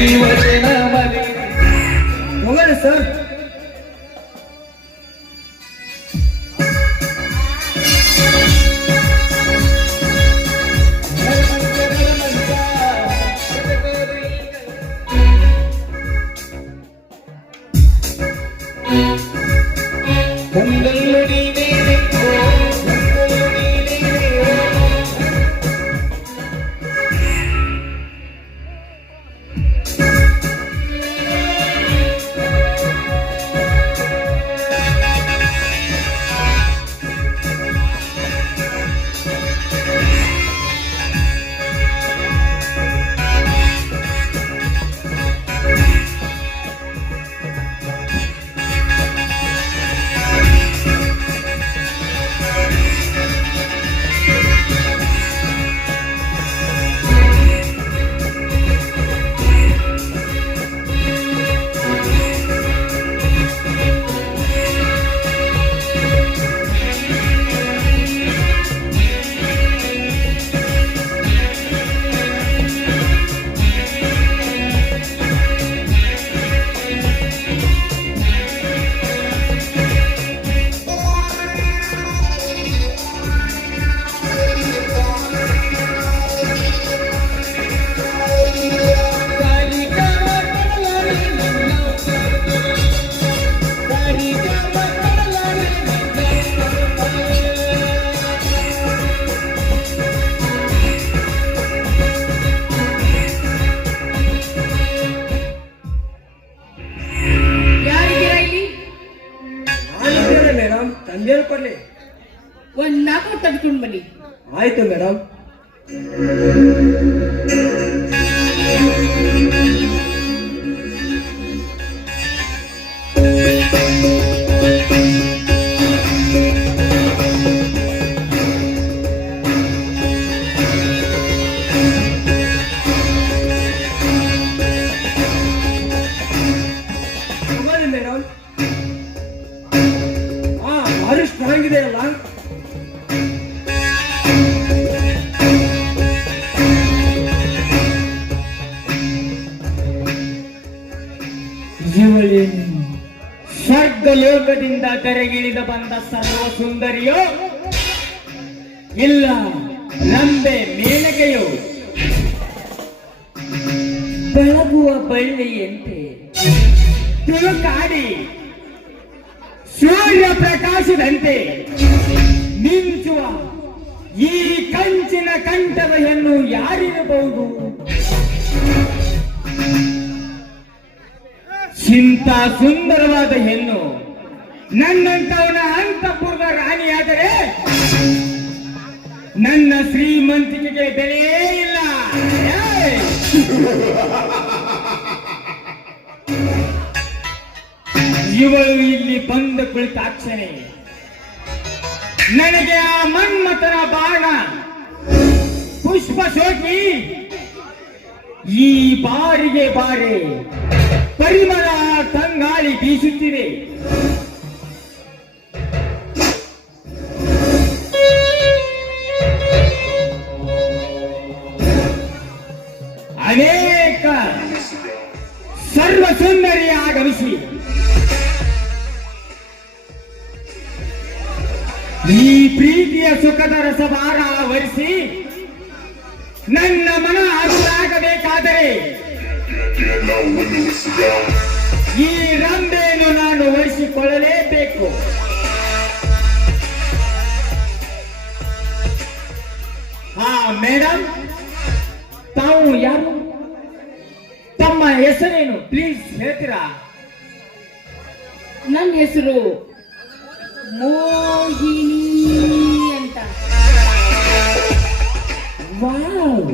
ಜೀವನ ಮನೆ ಹೋಗೋಣ ಸರ್. ಕೊಡ್ಲಿ ಒಂದ್ 4 ತೆಗೆದುಕೊಂಡು ಬನ್ನಿ. ಆಯ್ತು ಮೇಡಮ್. ಮೇಡಮ್ ಭಾರಿ ಸ್ಟ್ರಾಂಗ್ ಇದೆ ಅಲ್ಲ. ಸ್ವರ್ಗ ಲೋಕದಿಂದ ತೆರೆಗಿಳಿದ ಬಂದ ಸರ್ವ ಸುಂದರಿಯೋ ಇಲ್ಲ ನಂಬೆ ಮೇನಕೆಯೋ ಬೆಳಗುವ ಬಳ್ಳಿಯಂತೆ ತುಳುಕಾಡಿ ಸೂರ್ಯ ಪ್ರಕಾಶದಂತೆ ಮಿಂಚುವ ಈ ಕಂಚಿನ ಕಂಠದ ಹೆಣ್ಣು ಯಾರಿರಬಹುದು? ಇಂಥ ಸುಂದರವಾದ ಹೆಣ್ಣು ನನ್ನಂತವನ ಅಂತಃಪುರದ ರಾಣಿಯಾದರೆ ನನ್ನ ಶ್ರೀಮಂತಿಕೆಗೆ ಬೆಲೆಯೇ ಇಲ್ಲ. ಇವಳು ಇಲ್ಲಿ ಬಂದು ಕುಳಿತಾಕ್ಷಣೆ ನನಗೆ ಆ ಮನ್ಮಥನ ಬಾಣ ಪುಷ್ಪ ಶೋಕಿ ಈ ಬಾರಿಗೆ ಬಾರೆ ಪರಿಮಳ ತಂಗಾಳಿ ಬೀಸುತ್ತಿದೆ. ಅನೇಕ ಸರ್ವ ಸುಂದರಿಯ ಆಗಮಿಸಿ ಈ ಪ್ರೀತಿಯ ಸುಖದ ರಸಭಾರ ವರಿಸಿ ನನ್ನ ಮನ ಅದುರಾಗಬೇಕಾದರೆ ಈ ರಂಬೆಯನ್ನು ನಾನು ವಹಿಸಿಕೊಳ್ಳಲೇಬೇಕು. ಹಾ ಮೇಡಮ್, ತಾವು ಯಾರು? ತಮ್ಮ ಹೆಸರೇನು ಪ್ಲೀಸ್ ಹೇಳ್ತೀರಾ? ನನ್ನ ಹೆಸರು ಮೋಹಿನಿ ಅಂತ. ವಾವ್,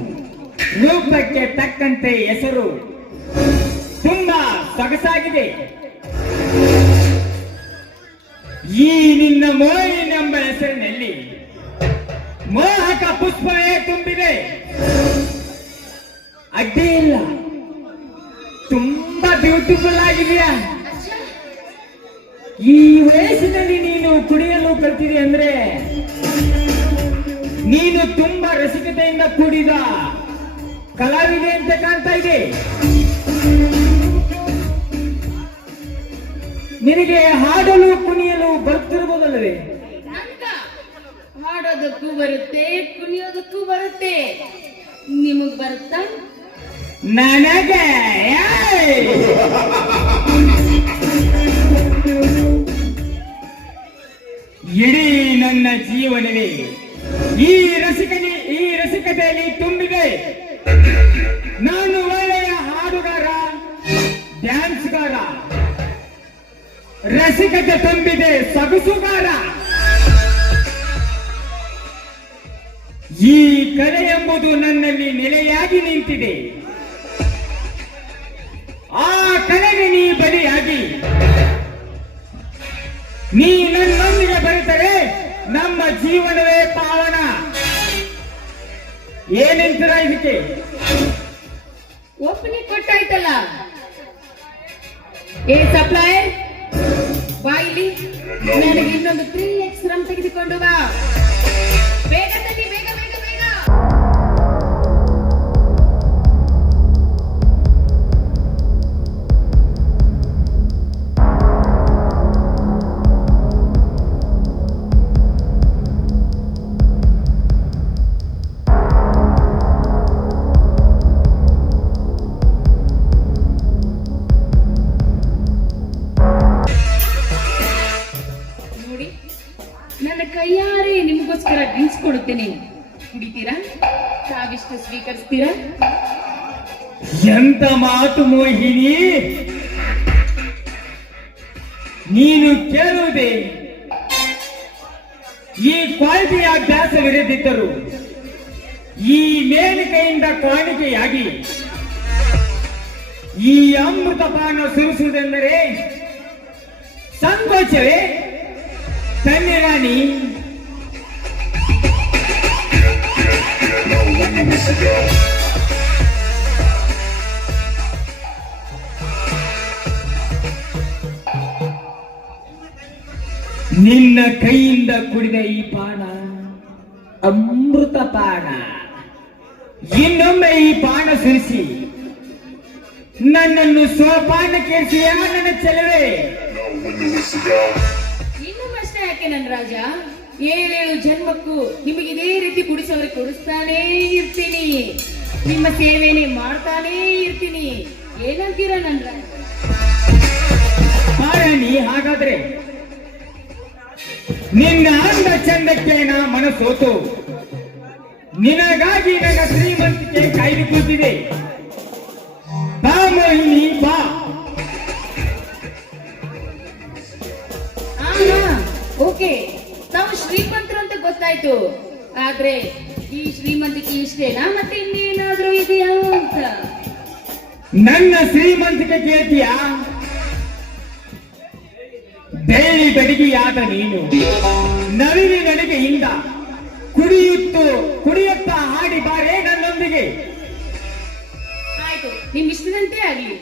ರೂಪಕ್ಕೆ ತಕ್ಕಂತೆ ಹೆಸರು ತುಂಬಾ ಸೊಗಸಾಗಿದೆ. ಈ ನಿನ್ನ ಮೋಹಿನೆಂಬ ಹೆಸರಿನಲ್ಲಿ ಮೋಹಕ ಪುಷ್ಪವೇ ತುಂಬಿದೆ. ಅಡ್ಡಿ ಇಲ್ಲ, ತುಂಬಾ ಬ್ಯೂಟಿಫುಲ್ ಆಗಿದೆಯಾ? ಈ ವಯಸ್ಸಿನಲ್ಲಿ ನೀನು ಕುಡಿಯಲು ಕಲ್ತಿದೆ ಅಂದ್ರೆ ನೀನು ತುಂಬಾ ರಸಿಕತೆಯಿಂದ ಕೂಡಿದ ಕಲಾವಿದೆ ಅಂತ ಕಾಣ್ತಾ ಇದೆ. ನಿನಗೆ ಹಾಡಲು ಕುಣಿಯಲು ಬರ್ತಿರ್ಬೋದಲ್ಲವೇ? ನನ್ಗ ಹಾಡೋದಕ್ಕೂ ಬರುತ್ತೆ, ಕುಣಿಯೋದಕ್ಕೂ ಬರುತ್ತೆ. ನಿಮಗ್ ಬರುತ್ತಾ? ನನಗೆ ಏಯ್! ಇಡೀ ನನ್ನ ಜೀವನವೇ ಈ ರಸಿಕತೆಯಲ್ಲಿ ತುಂಬಿದೆ. ನಾನು ಒಳ್ಳೆಯ ಹಾಡುಗಾರ, ಡ್ಯಾನ್ಸ್ಗಾರ, ರಸಿಕತೆ ತುಂಬಿದೆ, ಸೊಗಸುಗಾರ. ಈ ಕಲೆ ಎಂಬುದು ನನ್ನಲ್ಲಿ ನೆಲೆಯಾಗಿ ನಿಂತಿದೆ. ಆ ಕಲೆಗೆ ನೀ ಬಲಿಯಾಗಿ ನೀ ನನ್ನೊಂದಿಗೆ ಬರುತ್ತರೆ ನಮ್ಮ ಜೀವನವೇ ಪಾವನ. ಏನಂತೀರ ಇದಕ್ಕೆ? ಒಪ್ಪನೆ ಕೊಟ್ಟಾಯ್ತಲ್ಲ. ಏ ಸಪ್ಲೈಯರ್, ಬಾಯಿಲಿ ನನಗೆ ಇನ್ನೊಂದು 3x ರಮ್ ತೆಗೆದುಕೊಂಡು ಬಾ. ಬೇಗ ತನ್ನಿ, ಬೇಗ ಬೇಗ ಬೇಗ. ನೋಡಿ, ನನ್ನ ಕೈಯಾರೆ ನಿಮಗೋಸ್ಕರ ಡ್ರಿಂಕ್ಸ್ ಕೊಡುತ್ತೇನೆ. ಕುಡಿತೀರಾ? ತಾವಿಷ್ಟು ಸ್ವೀಕರಿಸ್ತೀರಾ? ಎಂತ ಮಾತು ಮೋಹಿನಿ, ನೀನು ಕೇಳುವುದೇ ಈ ಕ್ವಾಲಿಟಿಯ ಅಭ್ಯಾಸವಿರದಿದ್ದರು ಈ ಮೇಲಿಕೆಯಿಂದ ಕಾಣಿಕೆಯಾಗಿ ಈ ಅಮೃತಪಾನ ಸುರಿಸುವುದೆಂದರೆ ಸಂಕೋಚವೇ? ತನ್ನಿರಾಣಿ, ನಿನ್ನ ಕೈಯಿಂದ ಕುಡಿದ ಈ ಪಾನ ಅಮೃತ ಪಾನ. ಇನ್ನೊಮ್ಮೆ ಈ ಪಾನ ಸುರಿಸಿ ನನ್ನನ್ನು ಸೋಪಾನಕ್ಕೇರಿಸಿಯಾ ನನ್ನ ಚೆಲುವೆ? ಇನ್ನು ಪ್ರಶ್ನೆ ಯಾಕೆ ನನ್ನ ರಾಜ? 7 ಜನ್ಮಕ್ಕೂ ನಿಮಗೆ ಇದೇ ರೀತಿ ಕುಡಿಸೋರಿಗೆ ಕುಡಿಸ್ತಾನೇ ಇರ್ತೀನಿ, ನಿಮ್ಮ ಸೇವೆನೇ ಮಾಡ್ತಾನೇ ಇರ್ತೀನಿ. ಏನಂತೀರ ನನ್ನ ರಾಜ? ಪಾರಾಣಿ, ಹಾಗಾದ್ರೆ ನಿನ್ನ ಅಂದ ಚಂದಕ್ಕೆ ನಾ ಮನಸೋತು ನಿನಗಾಗಿ ನನ್ನ ಶ್ರೀಮಂತಿಕೆ ಕಾಯ್ದು ಕೂತಿದೆ. ಬಾ ಮೋಹಿನಿ, ಬಾ. ಓಕೆ, ನಾವು ಶ್ರೀಮಂತರು ಅಂತ ಗೊತ್ತಾಯ್ತು. ಆದ್ರೆ ಈ ಶ್ರೀಮಂತಿಕೆ ಇಷ್ಟೇನಾ, ಮತ್ತೆ ಇನ್ನೇನಾದ್ರೂ ಇದೆಯಾ ಅಂತ? ನನ್ನ ಶ್ರೀಮಂತಿಕೆ ಕೇಳ್ತೀಯಾ? ಬೆಳ್ಳಿ ಬೆಡಗಿಯಾದ ನೀನು ನವಿಲಿ ನಡಿಗೆಯಿಂದ ಕುಡಿಯುತ್ತ ಹಾಡಿ ಬಾರೇ ನನ್ನೊಂದಿಗೆ. ಆಯ್ತು, ನಿಮ್ ಇಷ್ಟದಂತೆ ಆಗ್ಲಿ.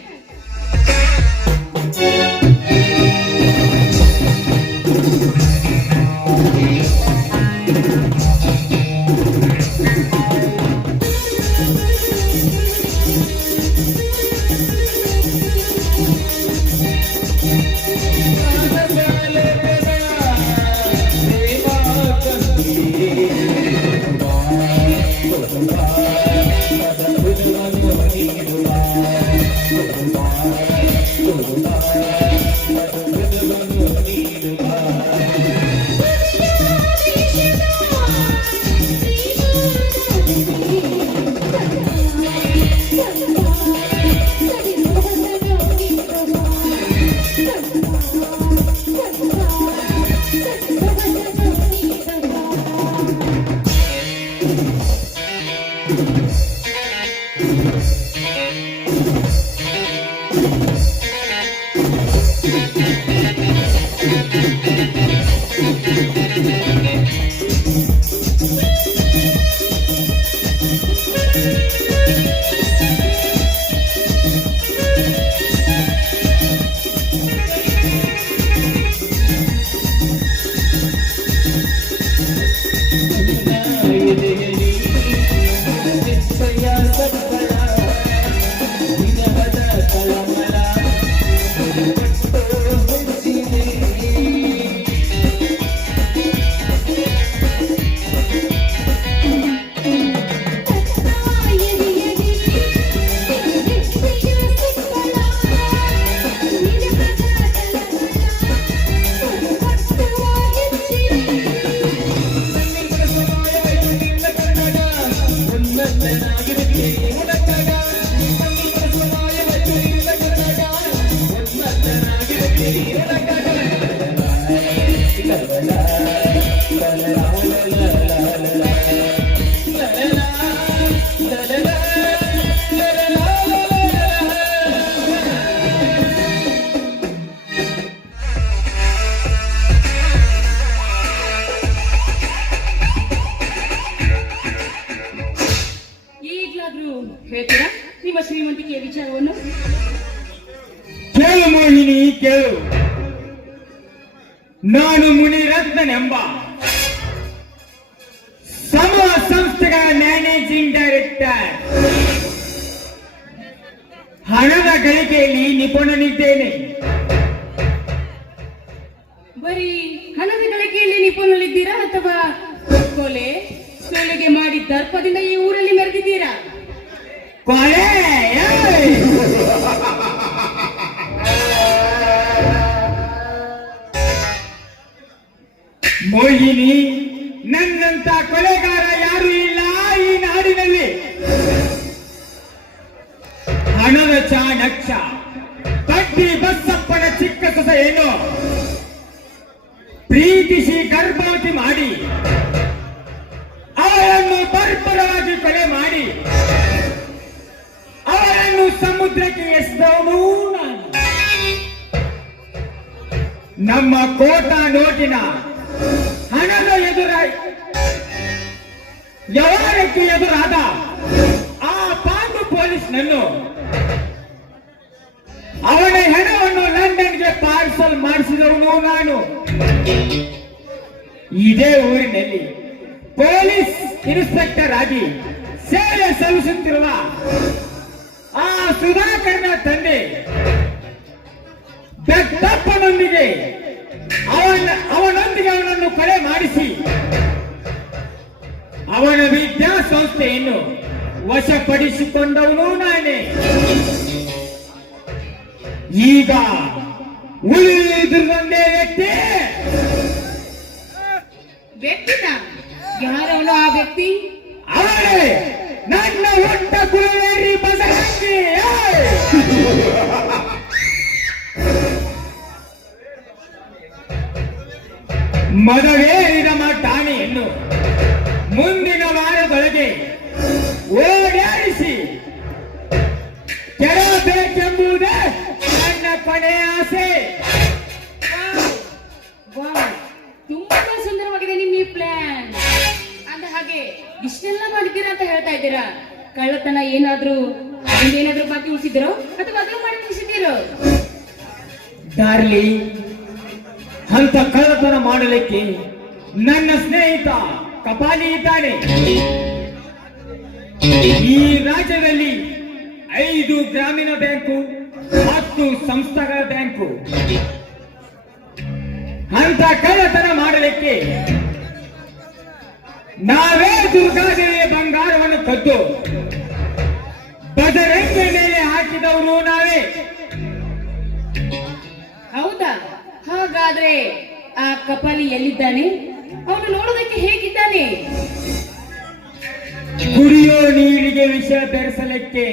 ಮೋಹಿನಿ ಕೇಳು, ನಾನು ಮುನಿರತ್ನನೆಂಬ ಸಮೂಹ ಸಂಸ್ಥೆಗಳ ಮ್ಯಾನೇಜಿಂಗ್ ಡೈರೆಕ್ಟರ್. ಹಣದ ಗಳಿಕೆಯಲ್ಲಿ ನಿಪುಣನಿದ್ದೇನೆ. ಬರೀ ಹಣದ ಗಳಿಕೆಯಲ್ಲಿ ನಿಪುಣರಿದ್ದೀರಾ ಅಥವಾ ಕೊಲೆ ಸುಲಿಗೆ ಮಾಡಿ ದರ್ಪದಿಂದ ಈ ಊರಲ್ಲಿ ಮೆರೆದಿದ್ದೀರಾ? ಕೊಲೆ ಏಯ್! ಮೋಹಿನಿ, ನನ್ನಂತ ಕೊಲೆಗಾರ ಯಾರು ಇಲ್ಲ ಈ ನಾಡಿನಲ್ಲಿ. ಹಣದ ಚಾಣಕ್ಷ ಬಡ್ಡಿ ಬಸಪ್ಪನ ಚಿಕ್ಕ ಸೊಸೆಯನ್ನು ಪ್ರೀತಿಸಿ ಗರ್ಭವತಿ ಮಾಡಿ ಅವರನ್ನು ಬರ್ಬರವಾಗಿ ಕೊಲೆ ಮಾಡಿ ಅವರನ್ನು ಸಮುದ್ರಕ್ಕೆ ಎಸೆದವನು ನಾನು. ನಮ್ಮ ಕೋಟಾ ನೋಟಿನ ಹಣದ ವ್ಯವಹಾರಕ್ಕೆ ಎದುರಾದ ಆ ಪಾಂಡು ಪೊಲೀಸ್ನನ್ನು ಅವನ ಹಣವನ್ನು ಲಂಡನ್ಗೆ ಪಾರ್ಸಲ್ ಮಾಡಿಸಿದವನು ನಾನು. ಇದೇ ಊರಿನಲ್ಲಿ ಪೊಲೀಸ್ ಇನ್ಸ್ಪೆಕ್ಟರ್ ಆಗಿ ಸೇವೆ ಸಲ್ಲಿಸುತ್ತಿರುವ ಆ ಸುಧಾಕರ್ನ ತಂದೆ ದತ್ತಪ್ಪನೊಂದಿಗೆ ಅವನೊಂದಿಗೆ ಅವನನ್ನು ಕೊಲೆ ಮಾಡಿಸಿ ಅವನ ವಿದ್ಯಾಸಂಸ್ಥೆಯನ್ನು ವಶಪಡಿಸಿಕೊಂಡವನು ನಾನೇ. ಈಗ ಉಳಿದಿರುವಂದೇ ವ್ಯಕ್ತಿನ ಯಾರವನು ಆ ವ್ಯಕ್ತಿ? ಅವರೇ ನನ್ನ ಒಟ್ಟ ಕುಲವೇರಿ ಬಸರಂಗಿ. ಮದವೇರಿದ ಠಾಣೆಯನ್ನು ಮುಂದಿನ ವಾರದೊಳಗೆ ಓಡಾಡಿಸಿ ಕೆಡಬೇಕೆಂಬುದೇ ನನ್ನ ಕೊನೆಯ ಆಸೆ. ತುಂಬಾ ಸುಂದರವಾಗಿದೆ ನಿಮ್ಮ ಈ ಪ್ಲಾನ್. ಅಂದ ಹಾಗೆ ಇಷ್ಟೆಲ್ಲ ಮಾಡಿದ್ದೀರಾ ಅಂತ ಹೇಳ್ತಾ ಇದ್ದೀರಾ? ಕಳ್ಳತನ ಏನಾದ್ರೂ ಬಾಕಿ ಉಳಿಸಿದಿರೋ ಅಥವಾ ಅದನ್ನು ಮಾಡಿ ಮುಗಿಸಿದ್ದೀರೋ? ಡಾರ್ಲಿ, ಅಂತ ಕಳ್ಳತನ ಮಾಡಲಿಕ್ಕೆ ನನ್ನ ಸ್ನೇಹಿತ ಕಪಾಲಿ ಇದ್ದಾನೆ. ಈ ರಾಜ್ಯದಲ್ಲಿ 5 ಗ್ರಾಮೀಣ ಬ್ಯಾಂಕು 10 ಸಂಸ್ಥೆಗಳ ಬ್ಯಾಂಕು. ಅಂತ ಕಳ್ಳತನ ಮಾಡಲಿಕ್ಕೆ ನಾವೇ ದುರ್ಗಾದೇವಿಯ ಬಂಗಾರವನ್ನು ಕದ್ದು ಬಜರಂಗಿ ಮೇಲೆ ಹಾಕಿದವರು ನಾವೇ. ಹೌದಾ? ಹಾಗಾದ್ರೆ ಆ ಕಪಾಲಿ ಎಲ್ಲಿದ್ದಾನೆ? ಅವನು ನೋಡೋದಕ್ಕೆ ಹೇಗಿದ್ದಾನೆ? ಕುಡಿಯೋ ನೀರಿಗೆ ವಿಷ ಬೆರೆಸಲಿಕ್ಕೆ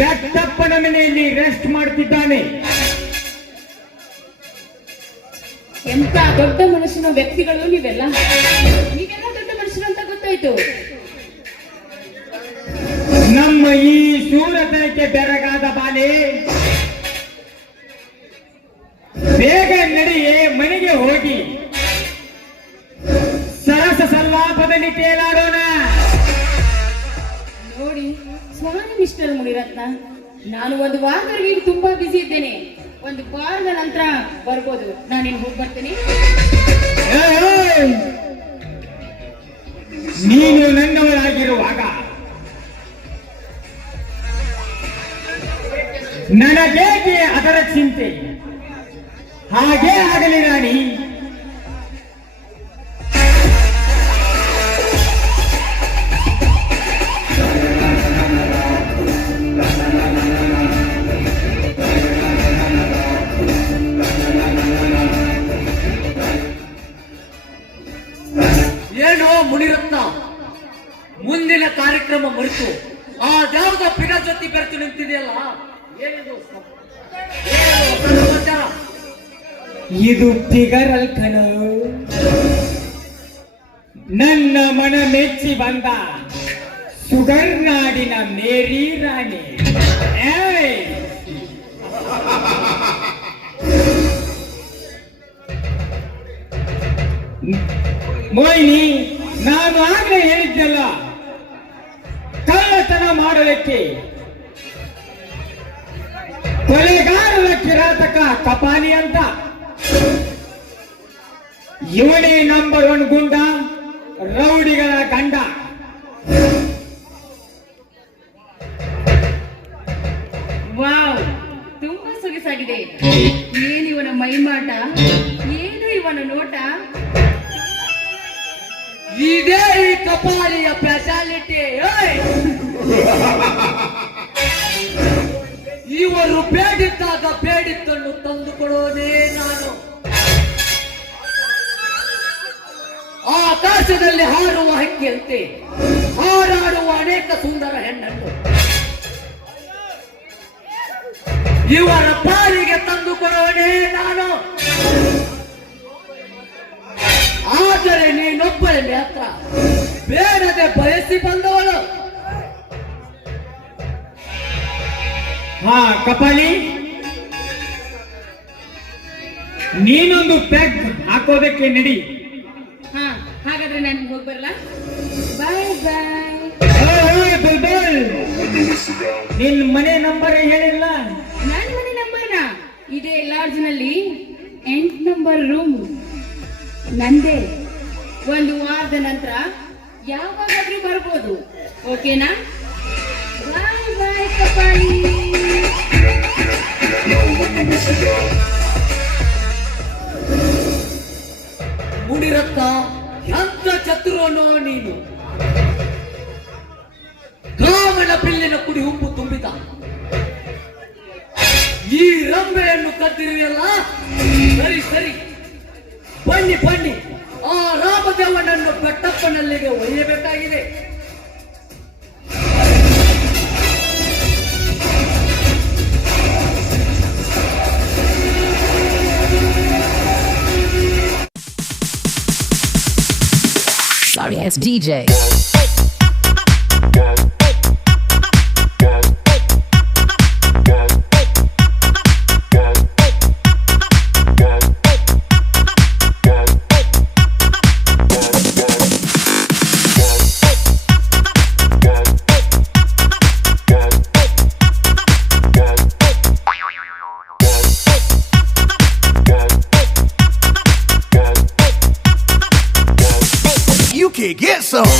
ದತ್ತಪ್ಪನ ಮನೆಯಲ್ಲಿ ರೆಸ್ಟ್ ಮಾಡ್ತಿದ್ದಾನೆ. ಎಂತ ದೊಡ್ಡ ಮನುಷ್ಯನ ವ್ಯಕ್ತಿಗಳು ನೀವೆಲ್ಲ ದೊಡ್ಡ ಮನುಷ್ಯರು ಅಂತ ಗೊತ್ತಾಯ್ತು. ನಮ್ಮ ಈ ಶೂರತನಕ್ಕೆ ಬೆರಗಾದ ಬಾಲೆ, ಬೇಗ ನಡೆಯೇ ಮನೆಗೆ ಹೋಗಿ ಸರಸ ಸಲ್ಲಾಪದಲ್ಲಿ ತೇಲಾಡೋಣ. ನೋಡಿ ಸ್ವಾಮಿ ಮಿಸ್ಟರ್ ಮುನಿರತ್ನ, ನಾನು ಒಂದು ವಾರದವರೆಗೆ ತುಂಬಾ ಬಿಸಿ ಇದ್ದೇನೆ. ಒಂದು ವಾರದ ನಂತರ ಬರ್ಬೋದು. ನಾನೇನು ಹೋಗಿ ಬರ್ತೇನೆ. ನೀನು ನನ್ನವರಾಗಿರುವಾಗ ನನಗೇಕೆ ಅದರ ಚಿಂತೆ? ಹಾಗೇ ಆಗಲಿ ರಾಣಿ. ಏನೋ ಮುನಿರತ್ನ, ಮುಂದಿನ ಕಾರ್ಯಕ್ರಮ ಮರೆತು ಆ ಯಾವ್ದೋ ಫಿಗರ್ ಜೊತೆ ಬೆರೆತು ನಿಂತಿದೆಯಲ್ಲ, ಏನಿದು ಸಮಾಚಾರ? ಇದು ಫಿಗರಲ್ ಕಣ, ನನ್ನ ಮನ ಮೆಚ್ಚಿ ಬಂದ ಸುಗರ್ನಾಡಿನ ಮೇರಿ ರಾಣಿ. ಮೋಹಿನಿ, ನಾನು ಆಗಲೇ ಹೇಳಿದ್ದಲ್ಲ, ಕಳ್ಳತನ ಮಾಡಲಿಕ್ಕೆ ಕೊಲೆಗಾರರ ಕಿರಾತ ಕರ್ನಾಟಕ ಕಪಾಲಿ ಅಂತ. ಇವನೇ ನಂಬರ್ 1 ಗುಂಡ, ರೌಡಿಗಳ ಗಂಡ. ವಾವ್, ತುಂಬಾ ಸೊಗಸಾಗಿದೆ. ಏನು ಇವನ ಮೈಮಾಟ, ಏನು ಇವನ ನೋಟ. ಇದೇ ಈ ಕಪಾಲಿಯ ಸ್ಪೆಷಾಲಿಟಿ. ಇವರು ಬೇಡಿದ್ದಾಗ ಬೇಡಿದ್ದನ್ನು ತಂದುಕೊಡೋದೇ ನಾನು. ಆಕಾಶದಲ್ಲಿ ಹಾರುವ ಹಕ್ಕಿಯಂತೆ ಹಾರಾಡುವ ಅನೇಕ ಸುಂದರ ಹೆಣ್ಣನ್ನು ಇವರ ಪಾಲಿಗೆ ತಂದುಕೊಡೋನೇ ನಾನು. ಆದರೆ ನೀನೊಬ್ಬಳೆ ಮಾತ್ರ ಬೇಡದೆ ಬಯಸಿ ಬಂದವಳು. ಹಾ ಕಪಾಲಿ, ನೀನೊಂದು ಪೆಗ್ ಹಾಕೋದಕ್ಕೆ ನಡಿ. ಹಾ, ಹಾಗಾದ್ರೆ ನಾನು ಹೋಗಿ ಬರಲ್ಲ. ಬಾಯ್ ಬಾಯ್. ಬುಲ್ಬುಲ್, ನಿನ್ ಮನೆ ನಂಬರ್ ಹೇಳಿಲ್ಲ. ನನ್ನ ಮನೆ ನಂಬರ್ನ ಇದೇ ಲಾಡ್ಜ್ ನಲ್ಲಿ 8 ನಂಬರ್ ರೂಮ್ ನಂದೇ. ಒಂದು ವಾರದ ನಂತರ ಯಾವಾಗಾದ್ರೂ ಬರ್ಬೋದು. ಓಕೆನಾ? ಬಾಯ್ ಬಾಯ್ ಕಪಾಲಿ. ಮುನಿರತ್ನ, ಎಂತ ಚತುರನೋ ನೀನು. ಕಾಮನ ಬಿಲ್ಲಿನ ಕುಡಿ ಉಪ್ಪು ತುಂಬಿದ ಈ ರಂಬೆಯನ್ನು ಕದ್ದಿರುವೆಯಲ್ಲ. ಸರಿ ಸರಿ, ಬನ್ನಿ ಬನ್ನಿ, ಆ ರಾಮದೇವನನ್ನು ಬೆಟ್ಟಪ್ಪನಲ್ಲಿಗೆ ಒಯ್ಯಬೇಕಾಗಿದೆ. Sorry ass DJ. You can get some.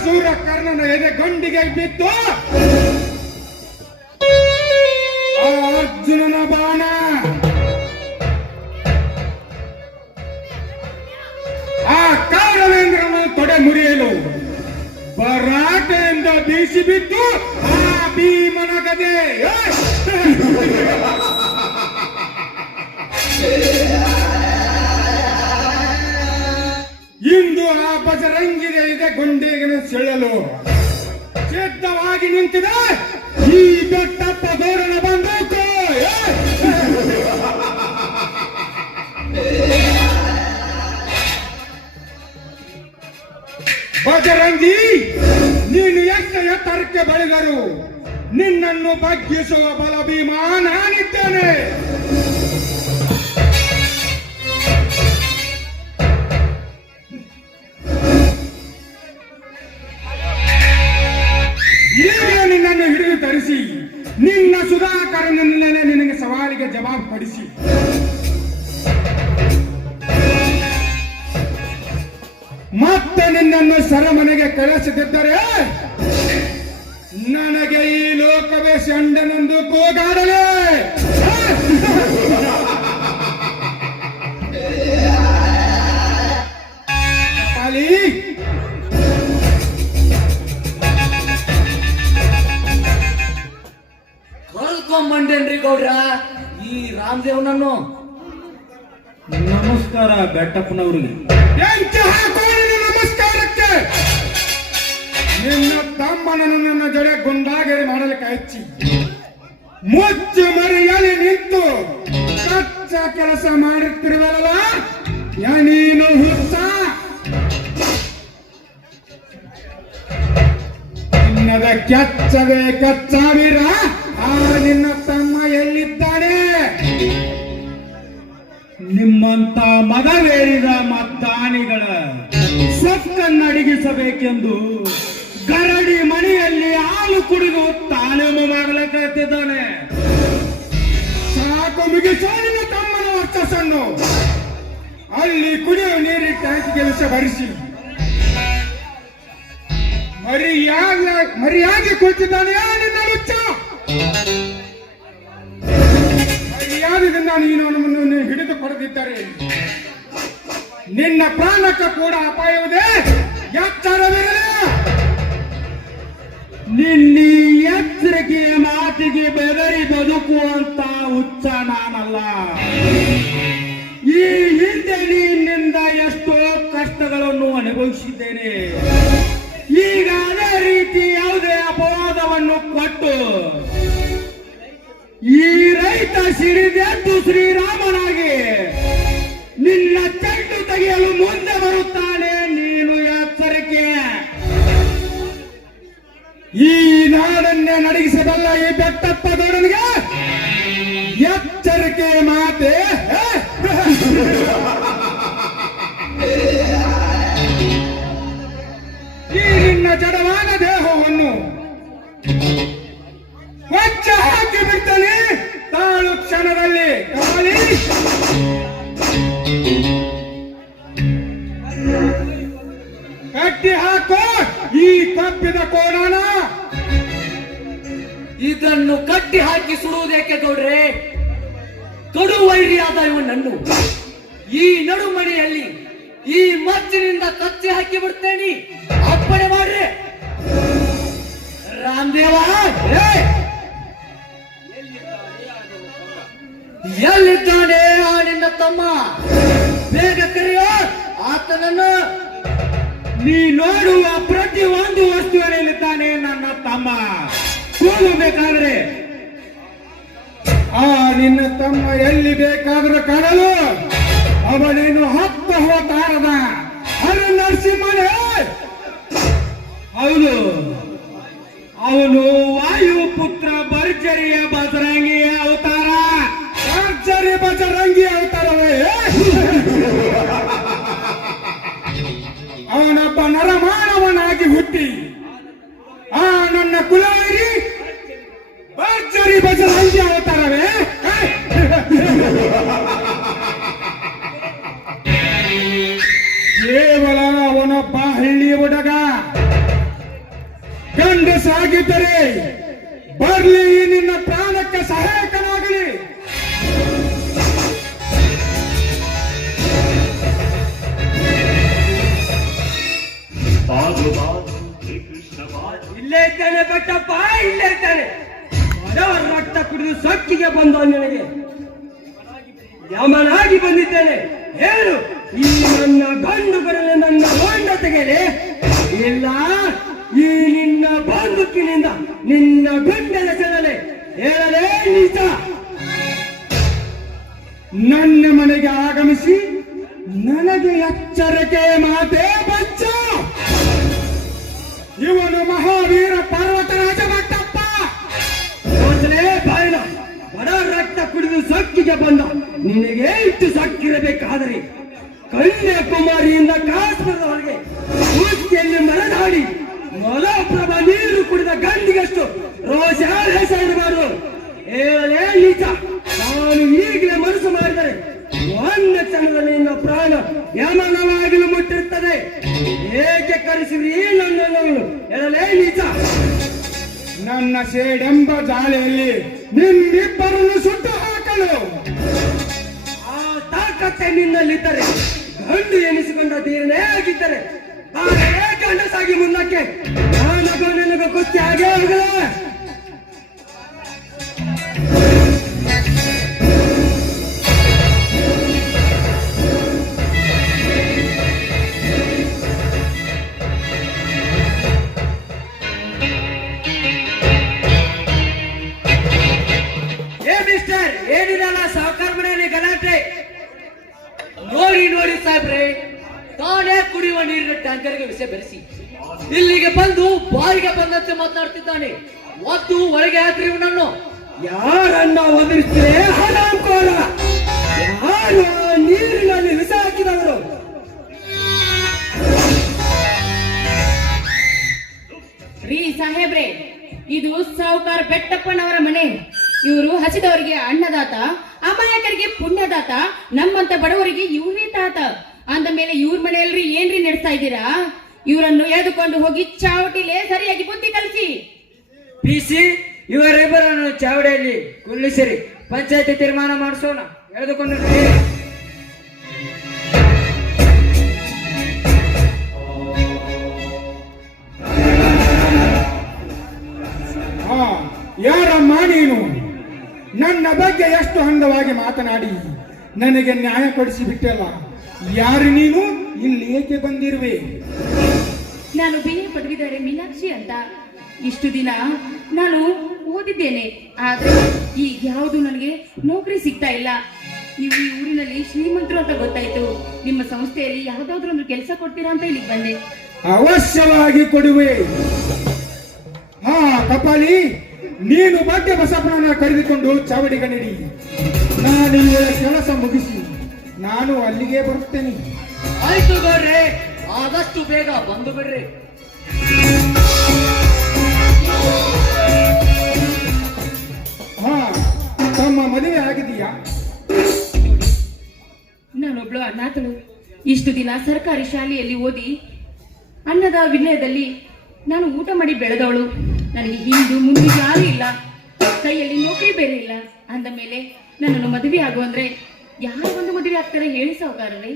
Bakasura ಕರ್ಣನ ಎದೆ ಗಂಡಿಗೆ ಬಿತ್ತು ಆ ಅರ್ಜುನನ ಬಾಣ. ಆ ಕಾರಣವೇಂದ್ರನ ತೊಡೆ ಮುರಿಯಲು ಭರಾಟೆಯಿಂದ ಬೀಸಿ ಬಿದ್ದು ಆ ಭೀಮನ ಗದೆ ಇಂದು ಆ ಬಜರಂಗಿಗೆ ಇದೆ ಗುಂಡಿಗೆ ಸೆಳೆಯಲು ಸಿದ್ಧವಾಗಿ ನಿಂತಿದೆ ಈ ಬೆಟ್ಟಪ್ಪ ಗೌರನ ಬಂದೂಕು. ಬಜರಂಗಿ, ನೀನು ಎಷ್ಟು ಎತ್ತರಕ್ಕೆ ಬೆಳೆದರು ನಿನ್ನನ್ನು ಬಗ್ಗಿಸುವ ಬಲ ಭೀಮ ನಾನಿದ್ದೇನೆ. ಈಗ ನಿನ್ನನ್ನು ಹಿಡಿದು ತರಿಸಿ ನಿನ್ನ ಸುಧಾಕರನನ್ನೇ ನಿನಗೆ ಸವಾಲಿಗೆ ಜವಾಬು ಪಡಿಸಿ ಮತ್ತೆ ನಿನ್ನನ್ನು ಸರಮನೆಗೆ ಕಳಿಸದಿದ್ದರೆ ನನಗೆ ಈ ಲೋಕವೇ ಷಂಡನೆಂದು ಕೂಗಾಡಲೇ. ಕಾಲಿ ಕಳ್ಕೊಂಬಂಡೇನ್ರಿ ಗೌಡ್ರ ಈ ರಾಮದೇವನನ್ನು. ನಮಸ್ಕಾರ ಬೆಟ್ಟಪ್ಪನವ್ರಿಗೆ. ನಮಸ್ಕಾರಕ್ಕೆ ನಿನ್ನ ತಮ್ಮನನ್ನು ನನ್ನ ಜೊತೆ ಗುಂಡಾಗಿರಿ ಮಾಡಲಿಕ್ಕೆ ಹಚ್ಚಿ ಮುಚ್ಚು ಮರೆಯಲ್ಲಿ ನಿಂತು ಕಚ್ಚ ಕೆಲಸ ಮಾಡುತ್ತಿರುವಲ್ಲ ನೀನು ಹುಚ್ಚ. ನಿನ್ನದ ಕೆಚ್ಚವೇ ಕಚ್ಚಾವಿರ ಆ ನಿನ್ನ ತಮ್ಮ ಎಲ್ಲಿದ್ದಾನೆ? ನಿಮ್ಮಂತ ಮದವೇರಿದ ಮದ್ದಾನಿಗಳ ಸೊಕ್ಕನ್ನು ಅಡಗಿಸಬೇಕೆಂದು ಗರಡಿ ಮನೆಯಲ್ಲಿ ಹಾಲು ಕುಡಿದು ತಾಲೀಮು ಮಾಡಲಿದ್ದಾನೆ. ಸಾಕು ಮುಗಿಸೋ ನಿನ್ನ ತಮ್ಮನ ವರ್ಚಸ್ಸನ್ನು. ಅಲ್ಲಿ ಕುಡಿಯುವ ನೀರಿನ ಟ್ಯಾಂಕ್ ಕೆಲಸ ಭರಿಸಿ ಮರಿಯಾಗಿ ಕುಳಿತಿದ್ದಾನೆ ನಿನ್ನ ಹುಚ್ಚ. ಮರ್ಯಾದೆಯಿಂದ ನೀನು ನಮ್ಮನ್ನು ಹಿಡಿದು ಕೊಡದಿದ್ದರೆ ನಿನ್ನ ಪ್ರಾಣಕ್ಕೆ ಕೂಡ ಅಪಾಯವಿದೆ, ಎಚ್ಚರವಿರಲಿ. ನಿನ್ನ ಎಚ್ಚರಿಕೆ ಮಾತಿಗೆ ಬೆದರಿ ಬದುಕುವಂತ ಹುಚ್ಚ ನಾನಲ್ಲ. ಈ ಹಿಂದೆ ನಿನ್ನಿಂದ ಎಷ್ಟೋ ಕಷ್ಟಗಳನ್ನು ಅನುಭವಿಸಿದ್ದೇನೆ. ಈಗ ಅದೇ ರೀತಿ ಯಾವುದೇ ಅಪವಾದವನ್ನು ಕೊಟ್ಟು ಈ ರೈತ ಸಿಡಿದೆದ್ದು ಶ್ರೀರಾಮನಾಗಿ ನಿನ್ನ ಚೆಂಡು ತೆಗೆಯಲು ಮುಂದೆ ಬರುತ್ತಾನೆ. ನೀನು ಎಚ್ಚರಿಕೆ. ಈ ನಾಡನ್ನೇ ನಡಗಿಸಬಲ್ಲ ಈ ಬೆಟ್ಟಪ್ಪ ಗೌಡನಿಗೆ ಎಚ್ಚರಿಕೆ ಮಾತೆ. ಈ ನಿನ್ನ ಜಡವಾದ ದೇಹವನ್ನು ಕೊಚ್ಚ ಹಾಕಿ ಬಿಡ್ತಾನೆ ತಾಳು ಕ್ಷಣದಲ್ಲಿ. ಕಾಲಿ ಕಟ್ಟಿ ಹಾಕೋ ಈ ಕಪ್ಪಿದ ಕೋಣನ. ಇದನ್ನು ಕಟ್ಟಿ ಹಾಕಿ ಸುಡುವುದೇಕೆ ಗೌಡ್ರೆ? ಕಡು ವೈರಿಯಾದ ಇವನನ್ನು ಈ ನಡುಮಣಿಯಲ್ಲಿ ಈ ಮಚ್ಚಿನಿಂದ ಕಚ್ಚಿ ಹಾಕಿ ಬಿಡ್ತೇನೆ. ಅಪ್ಪಣೆ ಮಾಡ್ರಿ ರಾಮದೇವ. ಎಲ್ಲಿದ್ದಾನೆ ಆ ನಿನ್ನ ತಮ್ಮ? ಬೇಗ ಕರೆಯೋ ಆತನನ್ನು. ನೀ ನೋಡುವ ಪ್ರತಿ ಒಂದು ವಸ್ತುವಿನಲ್ಲಿದ್ದಾನೆ ನನ್ನ ತಮ್ಮ. ಕೂಗಬೇಕಾದ್ರೆ ಆ ನಿನ್ನ ತಮ್ಮ ಎಲ್ಲಿ ಬೇಕಾದರೂ ಕಾಣಲು ಅವನೇನು ಹತ್ತ ಹೋತಾರದ ಅರೆ ನರಸಿಂಹನೇ. ಹೌದು, ಅವನು ವಾಯುಪುತ್ರ ಭರ್ಜರಿಯ ಬಜರಂಗಿ ಅವತಾರ. ಭರ್ಜರಿ ಬಜರಂಗಿ ಅವತಾರವೇ. ಅವನೊಬ್ಬ ನರಮಾನವನಾಗಿ ಹುಟ್ಟಿ ಆ ನನ್ನ ಕುಲವೈರಿ ಭರ್ಜರಿ ಬಜರಂಗಿ ಅವತಾರವೇ. ಕೇವಲ ಅವನೊಬ್ಬ ಹಳ್ಳಿ ಹುಡುಗ ಆಗಿದ್ದರೆ ಬರ್ಲಿ ಈ ನಿನ್ನ ಪ್ರಾಣಕ್ಕೆ ಸಹಾಯಕನಾಗಲಿ. ಇಲ್ಲೇ ಇದ್ದಾನೆ ಬಟ್ಟಪ್ಪ, ಇಲ್ಲೇ ಇದ್ದಾನೆ. ಬಡವರ ರಕ್ತ ಕುಡಿದು ಸೊಕ್ಕಿಗೆ ಬಂದ ನನಗೆ ಯಮನಾಗಿ ಬಂದಿದ್ದೇನೆ. ಹೇಳು, ಈ ನನ್ನ ಗಂಡು ಬರಲು ನನ್ನ ಹೊಂಡ ತೆಗೆಯಲೆ, ಇಲ್ಲ ಈ ನಿನ್ನ ಬಂದೂಕಿನಿಂದ ನಿನ್ನ ಗುಂಡೆಲ ಸೆಳಲೆ. ಹೇಳಲೇ ನಿಜ. ನನ್ನ ಮನೆಗೆ ಆಗಮಿಸಿ ನನಗೆ ಎಚ್ಚರಿಕೆ ಮಾತೇ ಬಚ್ಚ. ಇವನು ಮಹಾವೀರ ಪರ್ವತರಾಜ ಭಟ್ಟಪ್ಪ. ಮೊದಲೇ ಬಾಯಿನ ಬಡವರ ರಕ್ತ ಕುಡಿದು ಸೊಕ್ಕಿಗೆ ಬಂದ ನಿನಗೆ ಇಷ್ಟು ಸೊಕ್ಕಿರಬೇಕಾದರೆ ಕನ್ಯಾಕುಮಾರಿಯಿಂದ ಕಾಶ್ಮೀರದವರೆಗೆ ಪೂರ್ತಿಯಲ್ಲಿ ಮರದಾಡಿ ಮಲಪ್ರಭ ನೀರು ಕುಡಿದ ಗಂಡಿಗಷ್ಟು ರೋಷ ಹೆಸರಿಡಬಾರದು. ಹೇಳಲೇ ನಿಜ. ನಾನು ಈಗಲೇ ಮನಸ್ಸು ಮಾಡಿದರೆ ಒಂದು ಕ್ಷಣದಲ್ಲಿ ನಿನ್ನ ಪ್ರಾಣ ಯಮನವಾಗಿಲು ಮುಟ್ಟಿರುತ್ತದೆ. ಏಕೆ ಕರೆಸಿದ್ರಿ ನನ್ನನ್ನು? ಹೇಳಲೇ ನಿಜ. ನನ್ನ ಸೇಡೆಂಬ ಜಾಲೆಯಲ್ಲಿ ನಿಮ್ಮಿಬ್ಬರನ್ನು ಸುಟ್ಟು ಹಾಕಲು ಆ ತಾಕತ್ತೆ ನಿನ್ನಲ್ಲಿದ್ದರೆ, ಗಂಡು ಎನಿಸಿಕೊಂಡ ತೀರನೇ ಆಗಿದ್ದರೆ ಬಾರೇ ಗಂಡಸಾಗಿ ಮುಂದಕ್ಕೆ. ನನಗೂ ಕುಸ್ತಿ ಹಾಗೆ ಹೋಗಲ್ಲ. ಮಿಸ್ಟರ್, ಏನಿರಲ್ಲ ಸಾವುಕಾರ ಮನೆಯಲ್ಲಿ ಗಲಾಟೆ. ನೋಡಿ ನೋಡಿ ಸಾಹೇಬ್ರೆ, ತಾನೇ ಕುಡಿಯುವ ನೀರಿನ ಟ್ಯಾಂಕರ್ಗೆ ವಿಷ ಬೆರೆಸಿ ಇಲ್ಲಿಗೆ ಬಂದು ಬಾಯಿಗೆ ಬಂದಂತೆ ಮಾತನಾಡ್ತಿದ್ದಾನೆ. ಒದ್ದು ಒಳಗೆ ಹಾಕ್ರಿ ಇವನನ್ನು. ಯಾರನ್ನ ಒದರಿಸ್ತೀರೇ ಹಣಕೋರ? ಯಾರು ಆ ನೀರಿನಲ್ಲಿ ವಿಷ ಹಾಕಿದವರು? ರೀ ಸಾಹೇಬ್ರೆ, ಇದು ಸಾವುಕಾರ ಬೆಟ್ಟಪ್ಪನವರ ಮನೆ. ಇವರು ಹಸಿದವರಿಗೆ ಅನ್ನದಾತ, ಅಮಾಯಕರಿಗೆ ಪುಣ್ಯದಾತ, ನಮ್ಮಂತ ಬಡವರಿಗೆ ಇವರೇ ತಾತ. ಅಂದ ಮೇಲೆ ಇವ್ರ ಮನೆಯಲ್ರಿ ಏನ್ರಿ ನಡೆಸ್ತಾ ಇದ್ದೀರಾ? ಇವರನ್ನು ಎಳೆದುಕೊಂಡು ಹೋಗಿ ಚಾವಟಿಲೆ ಸರಿಯಾಗಿ ಬುದ್ಧಿ ಕಲಿಸಿ. ಪಿಸಿ, ಇವರಿಬ್ಬರನ್ನು ಚಾವಡಿಯಲ್ಲಿ ಕುಳ್ಳಿಸಿರಿ. ಪಂಚಾಯತಿ ತೀರ್ಮಾನ ಮಾಡಿಸೋಣ. ಎಳೆದುಕೊಂಡು ಯಾರಮ್ಮ ನೀನು? ನನ್ನ ಬಗ್ಗೆ ಎಷ್ಟು ಹಂದವಾಗಿ ಮಾತನಾಡಿ ನನಗೆ ನ್ಯಾಯ ಕೊಡಿಸಿ ಬಿಟ್ಟಲ್ಲ. ಯಾರು ನೀನು? ಇಲ್ಲಿ ಏಕೆ ಬಂದಿರುವೆ? ನಾನು ಬಿಎ ಪದವೀಧರೆ ಮೀನಾಕ್ಷಿ ಅಂತ. ಇಷ್ಟು ದಿನ ನಾನು ಓದಿದ್ದೇನೆ, ಆದ್ರೆ ಈಗ ಯಾವುದು ನನಗೆ ನೌಕರಿ ಸಿಗ್ತಾ ಇಲ್ಲ. ನೀವು ಈ ಊರಿನಲ್ಲಿ ಶ್ರೀಮಂತರು ಅಂತ ಗೊತ್ತಾಯ್ತು. ನಿಮ್ಮ ಸಂಸ್ಥೆಯಲ್ಲಿ ಯಾವ್ದಾದ್ರು ಒಂದು ಕೆಲಸ ಕೊಡ್ತೀರಾ ಅಂತ ಇಲ್ಲಿಗೆ ಬಂದೆ. ಅವಶ್ಯವಾಗಿ ಕೊಡುವೆ. ಹಾ ಕಪಾಲಿ, ನೀನು ಭಾಗ್ಯ ಬಸಪ್ಪನನ್ನ ಕರೆದುಕೊಂಡು ಚಾವಡಿಗೆ ನಡಿ. ನಾನು ಇವರ ಕೆಲಸ ಮುಗಿಸಿ ನಾನು ಅಲ್ಲಿಗೆ ಬರುತ್ತೇನೆ. ಆಯ್ತು ಗೌಡ್ರೆ, ಆದಷ್ಟು ಬೇಗ ಬಂದು ಬಿಡ್ರಿ. ಹಾ, ತಮ್ಮ ಮದುವೆ ಆಗಿದೆಯಾ? ನಾನೊಬ್ಳು ಅನಾಥಳು. ಇಷ್ಟು ದಿನ ಸರ್ಕಾರಿ ಶಾಲೆಯಲ್ಲಿ ಓದಿ ಅನ್ನದ ವಿನಯದಲ್ಲಿ ನಾನು ಊಟ ಮಾಡಿ ಬೆಳೆದವಳು. ನನಗೆ ಹಿಂದು ಮುಂದೆ ಯಾರು ಇಲ್ಲ, ಕೈಯಲ್ಲಿ ನೌಕರಿ ಬೇರೆ ಇಲ್ಲ. ಅಂದ ಮೇಲೆ ನನ್ನನ್ನು ಮದುವೆ ಆಗು ಅಂದ್ರೆ ಯಾರು ಒಂದು ಮದುವೆ ಆಗ್ತಾರೆ ಹೇಳಿ ಸಾವುಕಾರರೇ?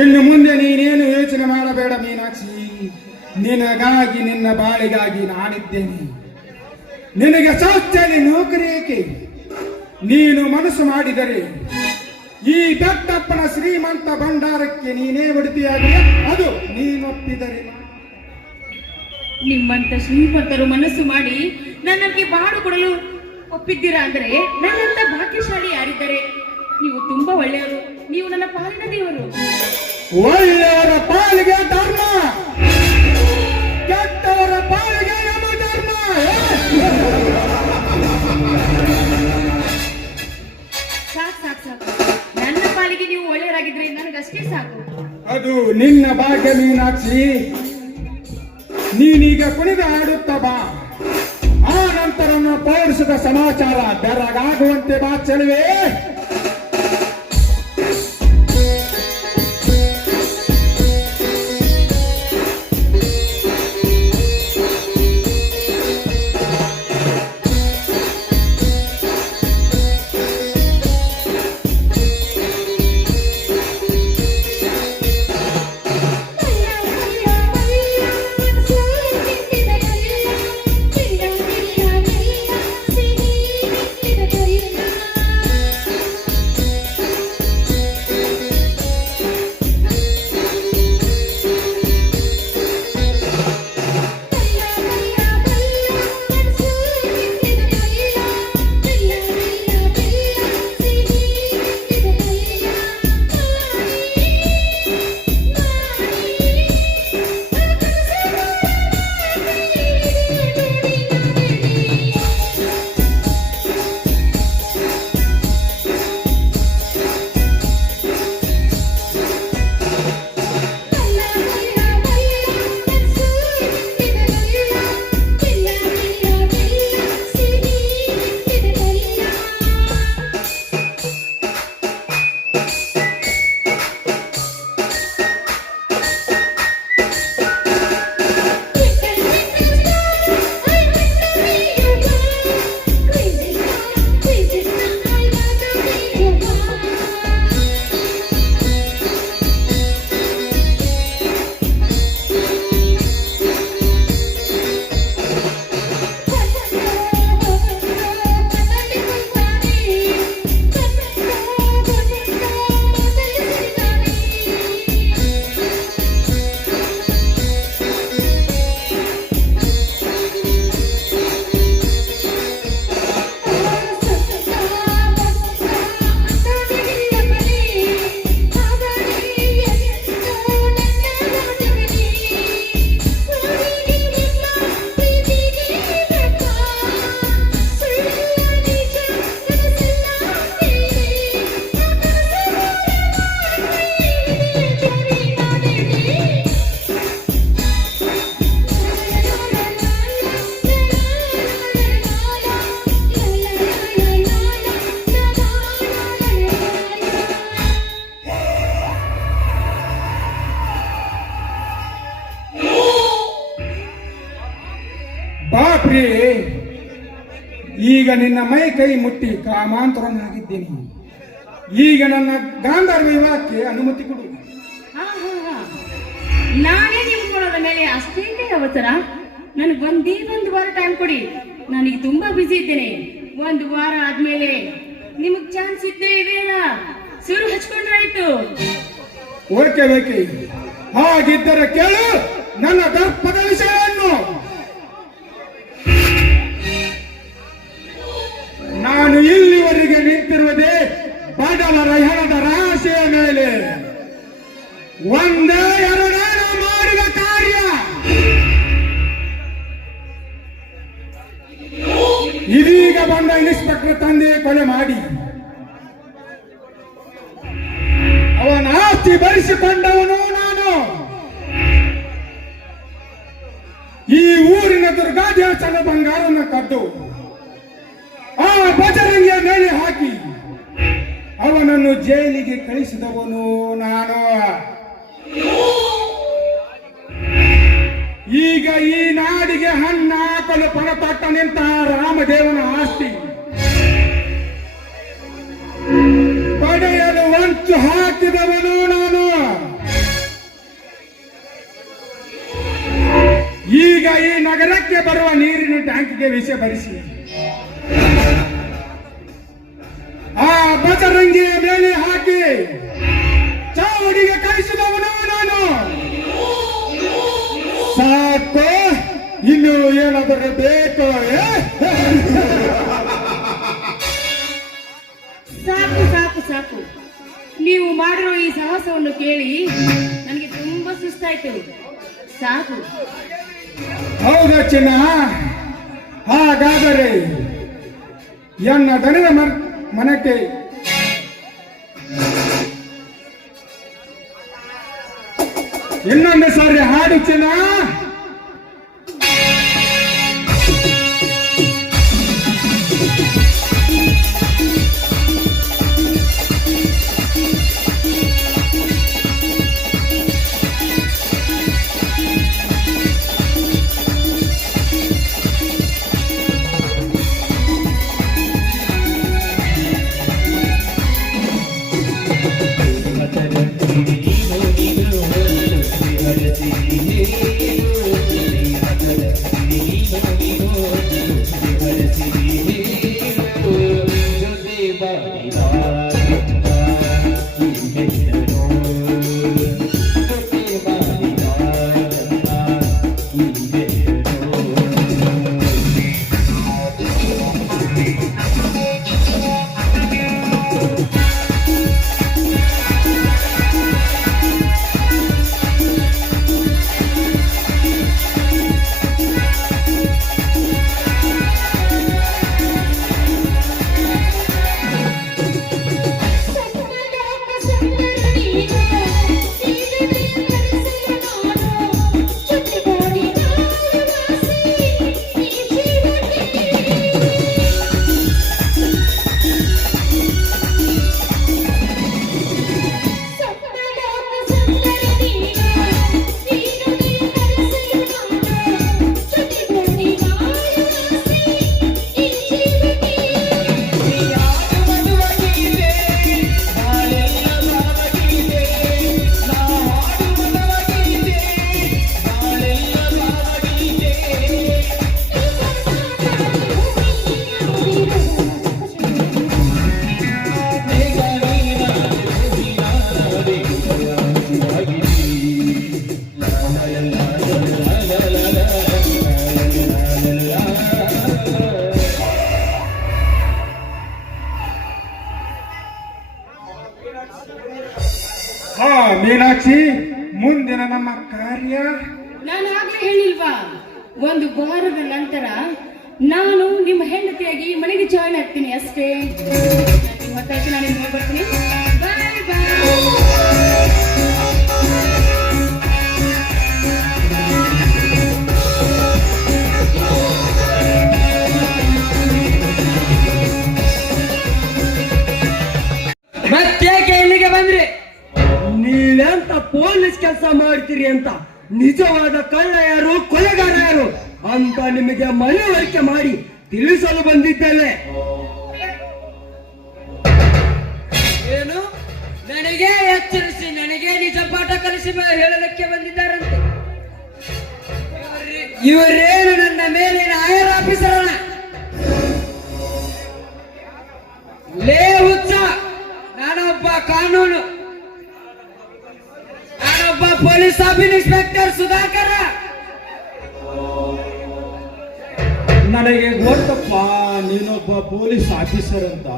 ಇನ್ನು ಮುಂದೆ ನೀನೇನು ಯೋಚನೆ ಮಾಡಬೇಡ ಮೀನಾಕ್ಷಿ. ನಿನಗಾಗಿ, ನಿನ್ನ ಬಾಳಿಗಾಗಿ ನಾನಿದ್ದೇನೆ. ನಿನಗೆ ಸಂಸ್ಥೆಯಲ್ಲಿ ನೌಕರಿ ಏಕೆ? ನೀನು ಮನಸ್ಸು ಮಾಡಿದರೆ ಈ ಬೆಟ್ಟಪ್ಪನ ಶ್ರೀಮಂತ ಭಂಡಾರಕ್ಕೆ ನೀನೇ ಒಡತಿಯಾಗಿ, ಅದು ನೀನೊಪ್ಪಿದರೆ. ನಿಮ್ಮಂತ ಶ್ರೀಮಂತರು ಮನಸ್ಸು ಮಾಡಿ ನನ್ನಕ್ಕೆ ಬಾಳು ಕೊಡಲು ಒಪ್ಪಿದ್ದೀರಾ ಅಂದ್ರೆ ನನ್ನಂತ ಭಾಗ್ಯಶಾಲಿ ಯಾರಿದ್ದಾರೆ? ನೀವು ತುಂಬಾ ಒಳ್ಳೆಯವರು. ನೀವು ನನ್ನ ಪಾಲಿನ ದೇವರು. ಒಳ್ಳೆಯವರ ಪಾಲಿಗೆ ಧರ್ಮ, ಕೆಟ್ಟವರ ಪಾಲಿಗೆ ಯಮ ಧರ್ಮ. ಸಾಕು ಸಾಕು ಸಾಕು. ನನ್ನ ಪಾಲಿಗೆ ನೀವು ಒಳ್ಳೆಯರಾಗಿದ್ರೆ ನನಗಷ್ಟೇ ಸಾಕು. ಅದು ನಿನ್ನ ಭಾಗ್ಯ ಮೀನಾಕ್ಷಿ. ನೀನೀಗ ಕುಣಿದು ಆಡುತ್ತಾ ಬಾ. ಆ ನಂತರ ಪೌರುಷದ ಸಮಾಚಾರ ಬೆರಗಾಗುವಂತೆ ಬಾ ಚೆಲುವೆ. ಬಾಪ್ರಿ, ಈಗ ನಿನ್ನ ಮೈ ಕೈ ಮುಟ್ಟಿ ಕಾಮಾಂತರನಾಗಿದ್ದೀನಿ. ಈಗ ನನ್ನ ಗಾಂಧರ್ವ ವಿವಾಹಕ್ಕೆ ಅನುಮತಿ ಕೊಡು. ಹಾ ಹಾ ಹಾ, ನಾನೇ ನಿಮ್ ಕೊಡೋದ ಮೇಲೆ ಅಷ್ಟೇನೇ ಅವಸರ? ನನಗೆ ಒಂದು ವಾರ ಟೈಮ್ ಕೊಡಿ. ನನಗೆ ತುಂಬಾ ಬಿಸಿ ಇದ್ದೇನೆ. 1 ವಾರ ಆದ್ಮೇಲೆ ನಿಮಗ್ ಚಾನ್ಸ್ ಇದ್ರೆ ಬೇಡ, ಸುರು ಹಚ್ಕೊಂಡ್ರಾಯ್ತು. ಓಕೆ ಓಕೆ, ಹಾಗಿದ್ದರೆ ಕೇಳು ನನ್ನ ದರ್ಪದ ವಿಷಯವನ್ನು. ನಾನು ಇಲ್ಲಿವರೆಗೆ ನಿಂತಿರುವುದೇ ಬಡವರ ಹೆಣದ ರಾಶಿಯ ಮೇಲೆ. ಒಂದೇ ಎರಡೇನ ಮಾಡಿದ ಕಾರ್ಯ. ಇದೀಗ ಬಂದ ಇನ್ಸ್ಪೆಕ್ಟರ್ ತಂದೆ ಕೊಲೆ ಮಾಡಿ ಅವನ ಆಸ್ತಿ ಭರಿಸಿಕೊಂಡವನು ನಾನು. ಈ ಊರಿನ ದುರ್ಗಾ ದೇವಸ್ಥಾನ ಬಂಗಾರನ ಕದ್ದು ಆ ಬಜರಂಗಿಯ ಮೇಲೆ ಹಾಕಿ ಅವನನ್ನು ಜೈಲಿಗೆ ಕಳಿಸಿದವನು ನಾನು. ಈಗ ಈ ನಾಡಿಗೆ ಹಣ್ಣ ಹಾಕಲು ಪಣತೊಟ್ಟ ನಿಂತ ರಾಮದೇವನ ಆಸ್ತಿ ಪಡೆಯಲು ವಂಚು ಹಾಕಿದವನು ನಾನು. ಈಗ ಈ ನಗರಕ್ಕೆ ಬರುವ ನೀರಿನ ಟ್ಯಾಂಕಿಗೆ ವಿಷ ಭರಿಸಿ ಆ ಬಜರಂಗಿಯ ಮೇಲೆ ಹಾಕಿ ಚಾವಡಿಗೆ ಕಳಿಸಿದವನು ನಾನು. ಸಾಕು, ಇನ್ನು ಏನಾದರೂ ಬೇಕು? ಸಾಕು ಸಾಕು ಸಾಕು, ನೀವು ಮಾಡಿರೋ ಈ ಸಾಹಸವನ್ನು ಕೇಳಿ ನನಗೆ ತುಂಬಾ ಸುಸ್ತಾಯ್ತು. ಸಾಕು. ಹೌದಾ ಚಿನ್ನ? ಹಾಗಾದರೆ ಎನ್ನ ದನದ ಮನಕ್ಕೆ ಇನ್ನೊಂದು ಸಾರಿ ಹಾಡು ಚಿನ್ನ. ಮೀನಾಕ್ಷಿ, ಮುಂದಿನ ನಮ್ಮ ಕಾರ್ಯ? ನಾನು ಆಗ್ಲೇ ಹೇಳಿಲ್ವಾ, 1 ವಾರದ ನಂತರ ನಾನು ನಿಮ್ಮ ಹೆಂಡತಿಯಾಗಿ ಮನೆಗೆ ಜಾಯ್ನ್ ಆಗ್ತೀನಿ ಅಷ್ಟೇ. ಗೊತ್ತಾಯ್ತು, ನಾನು ಇನ್ನು ಬರ್ತೀನಿ. ಬಾಯ್ ಬಾಯ್. ಮತ್ತೇಕೆ ಇಲ್ಲಿಗೆ ಬಂದ್ರಿ? ನೀವೆಂತ ಪೊಲೀಸ್ ಕೆಲಸ ಮಾಡ್ತೀರಿ ಅಂತ ನಿಜವಾದ ಕಳ್ಳ ಯಾರು, ಕೊಲೆಗಾರ ಯಾರು ಅಂತ ನಿಮಗೆ ಮನವರಿಕೆ ಮಾಡಿ ತಿಳಿಸಲು ಬಂದಿದ್ದೇವೆ. ಏನು ನನಗೆ ಎಚ್ಚರಿಸಿ ನನಗೆ ನಿಜ ಪಾಠ ಕಲಿಸಿ ಹೇಳಲಿಕ್ಕೆ ಬಂದಿದ್ದಾರಂತೆ. ಇವರೇನು ನನ್ನ ಮೇಲಿನ ಹೈಯರ್ ಆಫೀಸರನ ಲೇ ಹುಚ್ಚ, ನಾನೊಬ್ಬ ಕಾನೂನು, ನಾನೊಬ್ಬ ಪೊಲೀಸ್ ಸಬ್ ಇನ್ಸ್ಪೆಕ್ಟರ್ ಸುಧಾಕರ. ನನಗೆ ಗೊತ್ತಪ್ಪ ನೀನೊಬ್ಬ ಪೊಲೀಸ್ ಆಫೀಸರ್ ಅಂತ,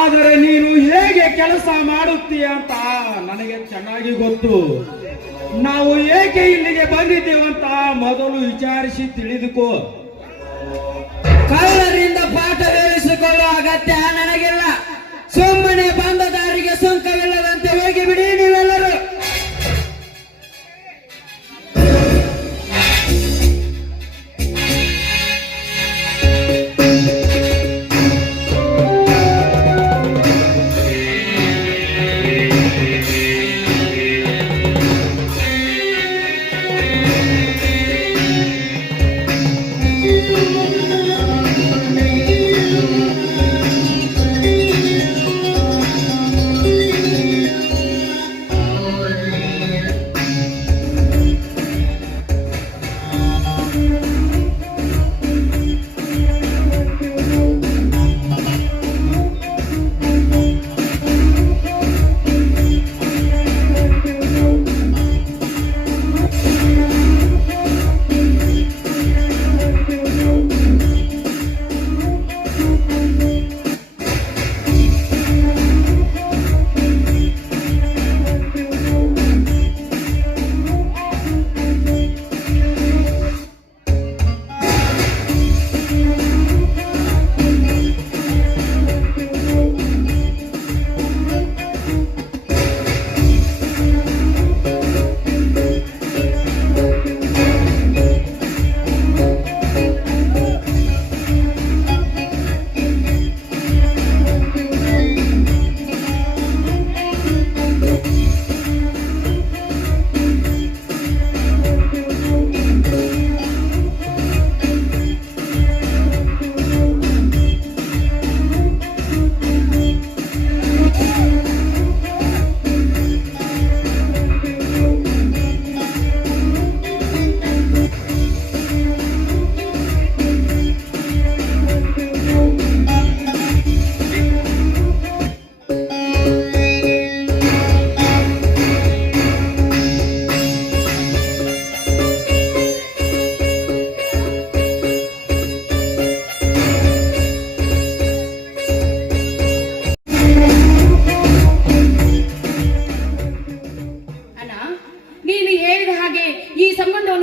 ಆದರೆ ನೀನು ಹೇಗೆ ಕೆಲಸ ಮಾಡುತ್ತೀಯ ಅಂತ ನನಗೆ ಚೆನ್ನಾಗಿ ಗೊತ್ತು. ನಾವು ಏಕೆ ಇಲ್ಲಿಗೆ ಬಂದಿದ್ದೇವಂತ ಮೊದಲು ವಿಚಾರಿಸಿ ತಿಳಿದುಕೋ. ಕಳ್ಳರಿಂದ ಪಾಠ ಹೇಳಿಸಿಕೊಳ್ಳುವ ಅಗತ್ಯ ನನಗಿಲ್ಲ. ಸುಮ್ಮನೆ ಬಂದ ದಾರಿಗೆ ಸುಂಕವಿಲ್ಲದಂತೆ ಹೋಗಿ ಬಿಡಿ ನೀವೆಲ್ಲರೂ.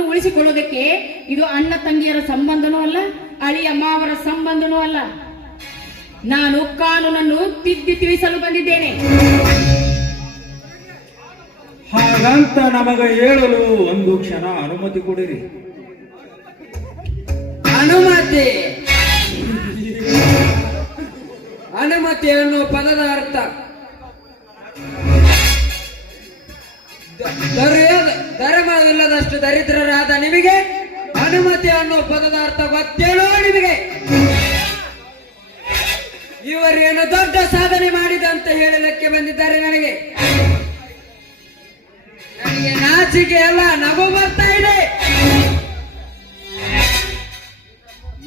ಉಳಿಸಿಕೊಳ್ಳೋದಕ್ಕೆ ಇದು ಅಣ್ಣ ತಂಗಿಯರ ಸಂಬಂಧನೂ ಅಲ್ಲ, ಅಳಿಯ ಮಾವರ ಸಂಬಂಧನೂ ಅಲ್ಲ. ನಾನು ಕಾನೂನನ್ನು ತಿದ್ದಿ ತಿಳಿಸಲು ಬಂದಿದ್ದೇನೆ. ಹಾಗಂತ ನಮಗೆ ಹೇಳಲು ಒಂದು ಕ್ಷಣ ಅನುಮತಿ ಕೊಡಿರಿ. ಅನುಮತಿ ಅನುಮತಿ ಅನ್ನೋ ಪದದ ಅರ್ಥ ಧರ್ಮವಿಲ್ಲದಷ್ಟು ದರಿದ್ರರಾದ ನಿಮಗೆ ಅನುಮತಿ ಅನ್ನೋ ಪದದ ಅರ್ಥ ಗೊತ್ತೇಳೋ ನಿಮಗೆ? ಇವರೇನು ದೊಡ್ಡ ಸಾಧನೆ ಮಾಡಿದ ಅಂತ ಹೇಳಲಿಕ್ಕೆ ಬಂದಿದ್ದಾರೆ. ನನಗೆ ನಾಚಿಕೆ ಎಲ್ಲ ನಗು ಬರ್ತಾ ಇದೆ.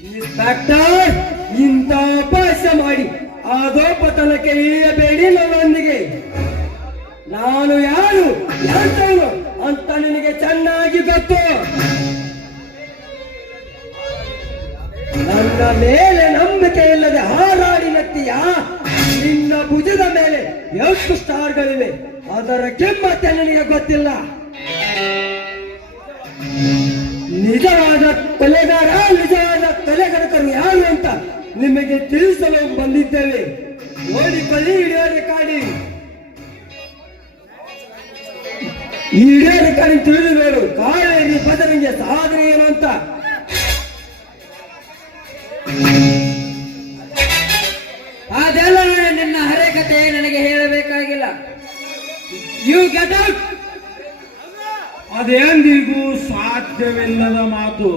ಇನ್ಸ್ಪೆಕ್ಟರ್, ಇಂಥ ಅಭ್ಯಾಸ ಮಾಡಿ ಆದೋಪತನಕ್ಕೆ ಇಳಿಯಬೇಡಿ. ನನ್ನೊಂದಿಗೆ ನಾನು ಯಾರು ಎಂತವನು ಅಂತ ನಿನಗೆ ಚೆನ್ನಾಗಿ ಗೊತ್ತು. ನನ್ನ ಮೇಲೆ ನಂಬಿಕೆ ಇಲ್ಲದೆ ಹಾರಾಡಿ ನತ್ತೀಯ. ನಿನ್ನ ಭುಜದ ಮೇಲೆ ಎಷ್ಟು ಸ್ಟಾರ್ಗಳಿವೆ, ಅದರ ಕಿಮ್ಮತ್ತೆ ನನಗೆ ಗೊತ್ತಿಲ್ಲ. ನಿಜವಾದ ಕೊಲೆಗಾರ, ನಿಜವಾದ ಕೊಲೆಗಡಕರು ಯಾರು ಅಂತ ನಿಮಗೆ ತಿಳಿಸಲು ಬಂದಿದ್ದೇವೆ. ನೋಡಿಕೊಳ್ಳಿ, ವಿಡಿಯೋ ರೆಕಾರ್ಡಿಂಗ್. ಈ ವಿಡಿಯೋ ರೆಕಾರ್ಡಿಂಗ್ ತಿಳಿದು ನೋಡು. ಕಾವೇರಿ ಬದಲಿಗೆ ಸಾಧನೆ ಏನು ಅಂತ. ಅದೆಲ್ಲ ನಿನ್ನ ಹರೇಕತೆ ನನಗೆ ಹೇಳಬೇಕಾಗಿಲ್ಲ. You get out. ಅದೆಂದಿಗೂ ಸಾಧ್ಯ ಸಾಧ್ಯವಿಲ್ಲದ ಮಾತು.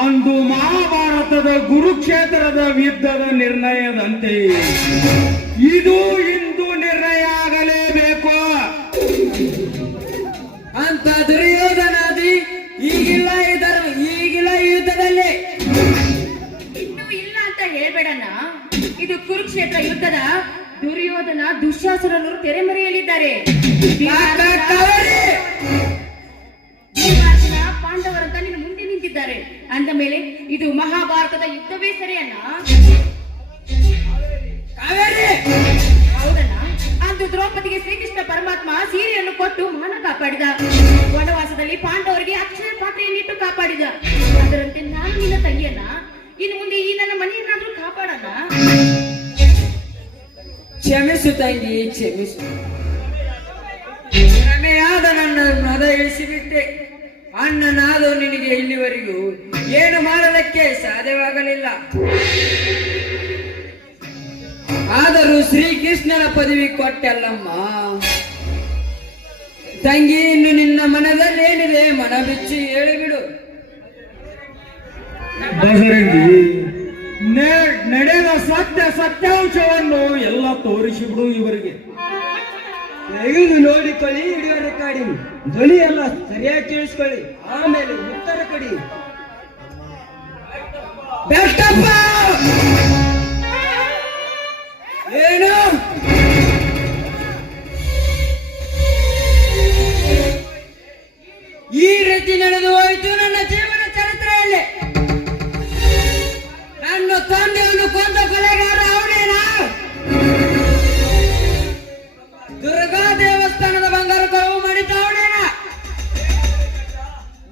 ಅಂದು ಮಹಾಭಾರತದ ಕುರುಕ್ಷೇತ್ರದ ಯುದ್ಧದ ನಿರ್ಣಯದಂತೆ ಇದು ಇಂದು ನಿರ್ಣಯ ಆಗಲೇಬೇಕು. ಅಂತ ದುರ್ಯೋಧನಾದಿ ಈಗಿಲ್ಲ ಈಗಿಲ್ಲ ಈ ಯುದ್ಧದಲ್ಲಿ. ಇನ್ನೂ ಇಲ್ಲ ಅಂತ ಹೇಳ್ಬೇಡಣ್ಣ. ಇದು ಕುರುಕ್ಷೇತ್ರ ಯುದ್ಧದ ದುರ್ಯೋಧನ ದುಶ್ಯಾಸನರು ತೆರೆಮರೆಯಲ್ಲಿದ್ದಾರೆ. ಭೀಮಾರ್ಜುನ ಪಾಂಡವರಂತ ನಿನ್ನ ಮುಂದೆ ನಿಂತಿದ್ದಾರೆ ಅಂದ ಮೇಲೆ ಇದು ಮಹಾಭಾರತದ ಯುದ್ಧವೇ ಸರಿಯಣ್ಣ. ಹೌದಣ್ಣ. ಅಂದು ದ್ರೌಪದಿಗೆ ಶ್ರೀಕೃಷ್ಣ ಪರಮಾತ್ಮ ಸೀರೆಯನ್ನು ಕೊಟ್ಟು ಮಾನ ಕಾಪಾಡಿದ. ವನವಾಸದಲ್ಲಿ ಪಾಂಡವರಿಗೆ ಅಕ್ಷಯ ಪಾತ್ರೆಯನ್ನಿಟ್ಟು ಕಾಪಾಡಿದ. ಅದರಂತೆ ನಾನು ನಿನ್ನ ತಂಗಿಯನ್ನ ಇನ್ನು ಮುಂದೆ ಈ ನನ್ನ ಮನೆಯನ್ನಾದ್ರೂ ಕಾಪಾಡಣ್ಣ. ಕ್ಷಮಿಸು ತಂಗಿ, ಕ್ಷಮಿಸು. ಕ್ಷಮೆಯಾದ ನನ್ನ ಮದ ಇಳಿಸಿಬಿಟ್ಟೆ. ಅಣ್ಣನಾದ ನಿನಗೆ ಇಲ್ಲಿವರೆಗೂ ಏನು ಮಾಡಲಿಕ್ಕೆ ಸಾಧ್ಯವಾಗಲಿಲ್ಲ. ಆದರೂ ಶ್ರೀಕೃಷ್ಣನ ಪದವಿ ಕೊಟ್ಟಲ್ಲಮ್ಮ. ತಂಗಿ, ಇನ್ನು ನಿನ್ನ ಮನದಲ್ಲಿ ಏನಿದೆ ಮನ ಬಿಚ್ಚಿ ಹೇಳಿಬಿಡು. ಬಜರಂಗಿ, ನಡೆದ ಸತ್ಯಾಂಶವನ್ನು ಎಲ್ಲ ತೋರಿಸಿಬಿಡು ಇವರಿಗೆ. ತೆಗೆದು ನೋಡಿಕೊಳ್ಳಿ, ಹಿಡಿಯೋ ರೆಕಾರ್ಡಿಂಗ್ ಧ್ವನಿ ಎಲ್ಲ ಸರಿಯಾಗಿ ಕೇಳಿಸ್ಕೊಳ್ಳಿ, ಆಮೇಲೆ ಉತ್ತರ ಕೊಡಿ. ಬೆಟ್ಟಪ್ಪ ಏನು ಈ ರೀತಿ ನಡೆದು ಹೋಯಿತು ನನ್ನ ಜೀವನ ಚರಿತ್ರೆಯಲ್ಲಿ. ನನ್ನ ತಂದೆಯನ್ನು ಕೊಂದ ಕೊಲೆಗಾರ ಅವನೇನಾ? ದುರ್ಗಾ ದೇವಸ್ಥಾನದ ಬಂಗಾರ ಕಳವು ಮಾಡಿದ್ದ ಅವನೇನಾ?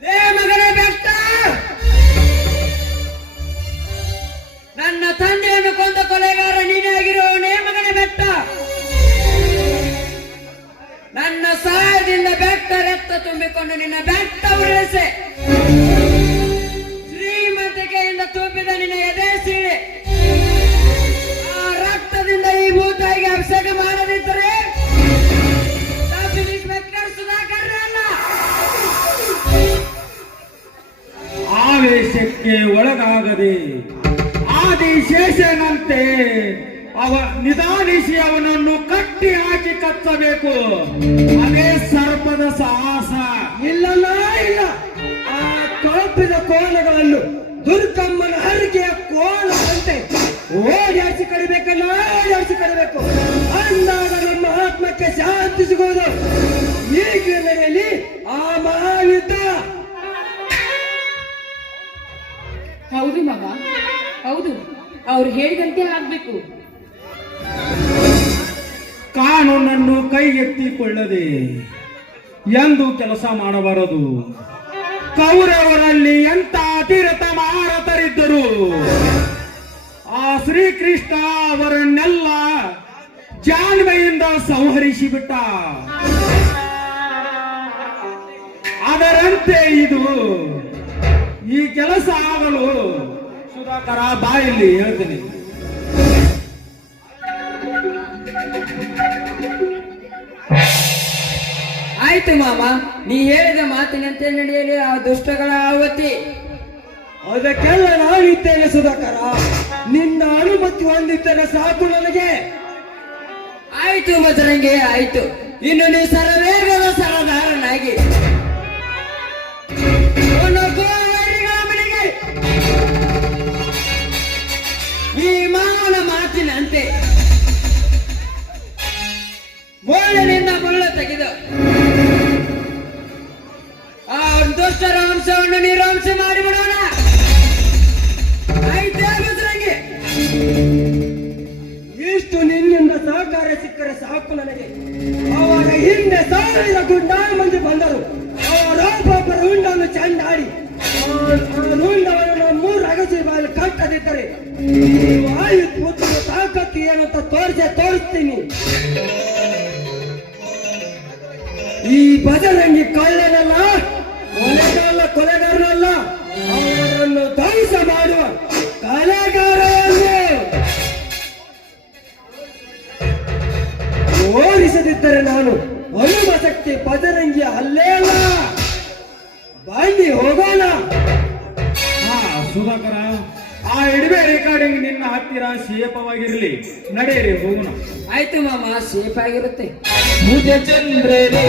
ಲೇ ಮಗನೇ ಬೆಟ್ಟ, ನನ್ನ ತಂದೆಯನ್ನು ಕೊಂದ ಕೊಲೆಗಾರ ನೀನೇ ಆಗಿರುವವನೇ ಮಗನೇ ಬೆಟ್ಟ. ನನ್ನ ಸಹಾಯದಿಂದ ಬೆಟ್ಟ ರಕ್ತ ತುಂಬಿಕೊಂಡು ನಿನ್ನ ಬೆಟ್ಟ ಉರುಳಿಸೆ. ಶ್ರೀಮಂತಿಕೆಯಿಂದ ತುಂಬಿದ ನಿನ್ನ ಎದೆ ಸೀಳೆ ಆ ರಕ್ತದಿಂದ ಈ ಭೂತಾಯಿಗೆ ಅಭಿಷೇಕ ಮಾಡದಿದ್ದರೆ ಸುಧಾಕರ್ ಅಲ್ಲ. ಆವೇಶಕ್ಕೆ ಒಳಗಾಗದೆ ಆದಿಶೇಷನಂತೆ ನಿಧಾನಿಸಿ ಅವನನ್ನು ಕಟ್ಟಿ ಹಾಕಿ ಕಚ್ಚಬೇಕು. ಅದೇ ಸರ್ಪದ ಸಾಹಸ. ಇಲ್ಲಲ್ಲ ಇಲ್ಲ. ಆ ಕೊಳಪಿದ ಕೋಲಗಳನ್ನು ದುರ್ಗಮ್ಮನ ಹರಿಕೆಯ ಕೋಲದಂತೆ ಓಡಾಡಿಸಿ ಕಡಿಬೇಕಲ್ಲ, ಓಡಾಡಿಸಿ ಕಡಿಬೇಕು. ಅಂದಾಗ ನಮ್ಮ ಆತ್ಮಕ್ಕೆ ಶಾಂತಿ ಸಿಗುವುದು. ಈಗ ನಡೆಯಲಿ ಆ ಮಹಾಯುದ್ಧ. ಹೌದು ಮಾವ, ಹೌದು. ಅವ್ರು ಹೇಳಿದಂತೆ ಆಗ್ಬೇಕು. ಕಾನೂನನ್ನು ಕೈಗೆತ್ತಿಕೊಳ್ಳದೆ ಎಂದು ಕೆಲಸ ಮಾಡಬಾರದು. ಕೌರವರಲ್ಲಿ ಎಂತ ಅತಿರಥ ಮಹಾರಥರಿದ್ದರು. ಆ ಶ್ರೀಕೃಷ್ಣ ಅವರನ್ನೆಲ್ಲ ಜಾನ್ಮೆಯಿಂದ ಸಂಹರಿಸಿಬಿಟ್ಟ. ಅದರಂತೆ ಇದು ಈ ಕೆಲಸ ಆಗಲು ಸುಧಾಕರ ಬಾಯಲ್ಲಿ ಹೇಳ್ತೀನಿ. ಆಯ್ತು ಮಾಮ, ನೀ ಹೇಳಿದ ಮಾತಿನಂತೆ ನಡೆಯಲಿ ಆ ದುಷ್ಟಗಳ ಆವತಿ. ಅದಕ್ಕೆಲ್ಲ ನಾನಿದ್ದೇನೆ ಸುಧಾಕರ. ನಿನ್ನ ಅನುಮತಿ ಹೊಂದಿದ್ದರೆ ಸಾಕು ನನಗೆ. ಆಯ್ತು ಬಜರಂಗಿ, ಆಯ್ತು. ಇನ್ನು ನೀ ಸರವೇಗದ ಸರದಾರನಾಗಿ ಮನೆಗೆ ಈ ಮಾವನ ಮಾತಿನಂತೆ ಗೋಳಿನಿಂದ ಮುಳ್ಳು ತೆಗೆದು ಆ ದುಷ್ಟರ ಅಂಶವನ್ನು ನಿರಾಂಶ ಮಾಡಿಬಿಡೋಣ. ಆಯ್ತಾ ಬಜರಂಗಿ? ಇಷ್ಟು ನಿನ್ನಿಂದ ಸಹಕಾರ ಸಿಕ್ಕರೆ ಸಾಕು ನನಗೆ. ಅವಾಗ ಹಿಂದೆ 1000 ಗುಂಡ ಮಂದಿ ಬಂದರು. ಅವರೊಬ್ಬೊಬ್ಬರ ಹುಂಡನ್ನು ಚೆಂಡಾಡಿ ಆ ಹುಂಡವನ್ನು 3 ಅಗಸಿ ಬಾಯಲ್ಲಿ ಕಟ್ಟದಿದ್ದರೆ ವಾಯು ಪುತ್ರ ತಾಕತ್ತು ಏನಂತ ತೋರಿಸ್ತೀನಿ. ಈ ಬಜರಂಗಿ ಕಳ್ಳನಲ್ಲ, ಕೊಲೆಗಾರನಲ್ಲ, ಅವರನ್ನು ಧ್ವಂಸ ಮಾಡುವ ಕಲೆಗಾರವನ್ನು ಓಡಿಸದಿದ್ದರೆ ನಾನು ಹನುಮ ಶಕ್ತಿ ಬಜರಂಗಿಯ ಅಲ್ಲೇ ಅಲ್ಲ, ಬನ್ನಿ ಹೋಗೋಣ. ಹಾ ಸುಧಾಕರ, ಆ ಇಡುವೆ ರೆಕಾರ್ಡಿಂಗ್ ನಿನ್ನ ಹತ್ತಿರ ಸೇಫವಾಗಿರ್ಲಿ. ನಡೆಯಿರಿ ಹೋಗೋಣ. ಆಯ್ತು ಮಾಮ, ಸೇಫ್ ಆಗಿರುತ್ತೆ. ಮುದ ಚಂದ್ರರೇ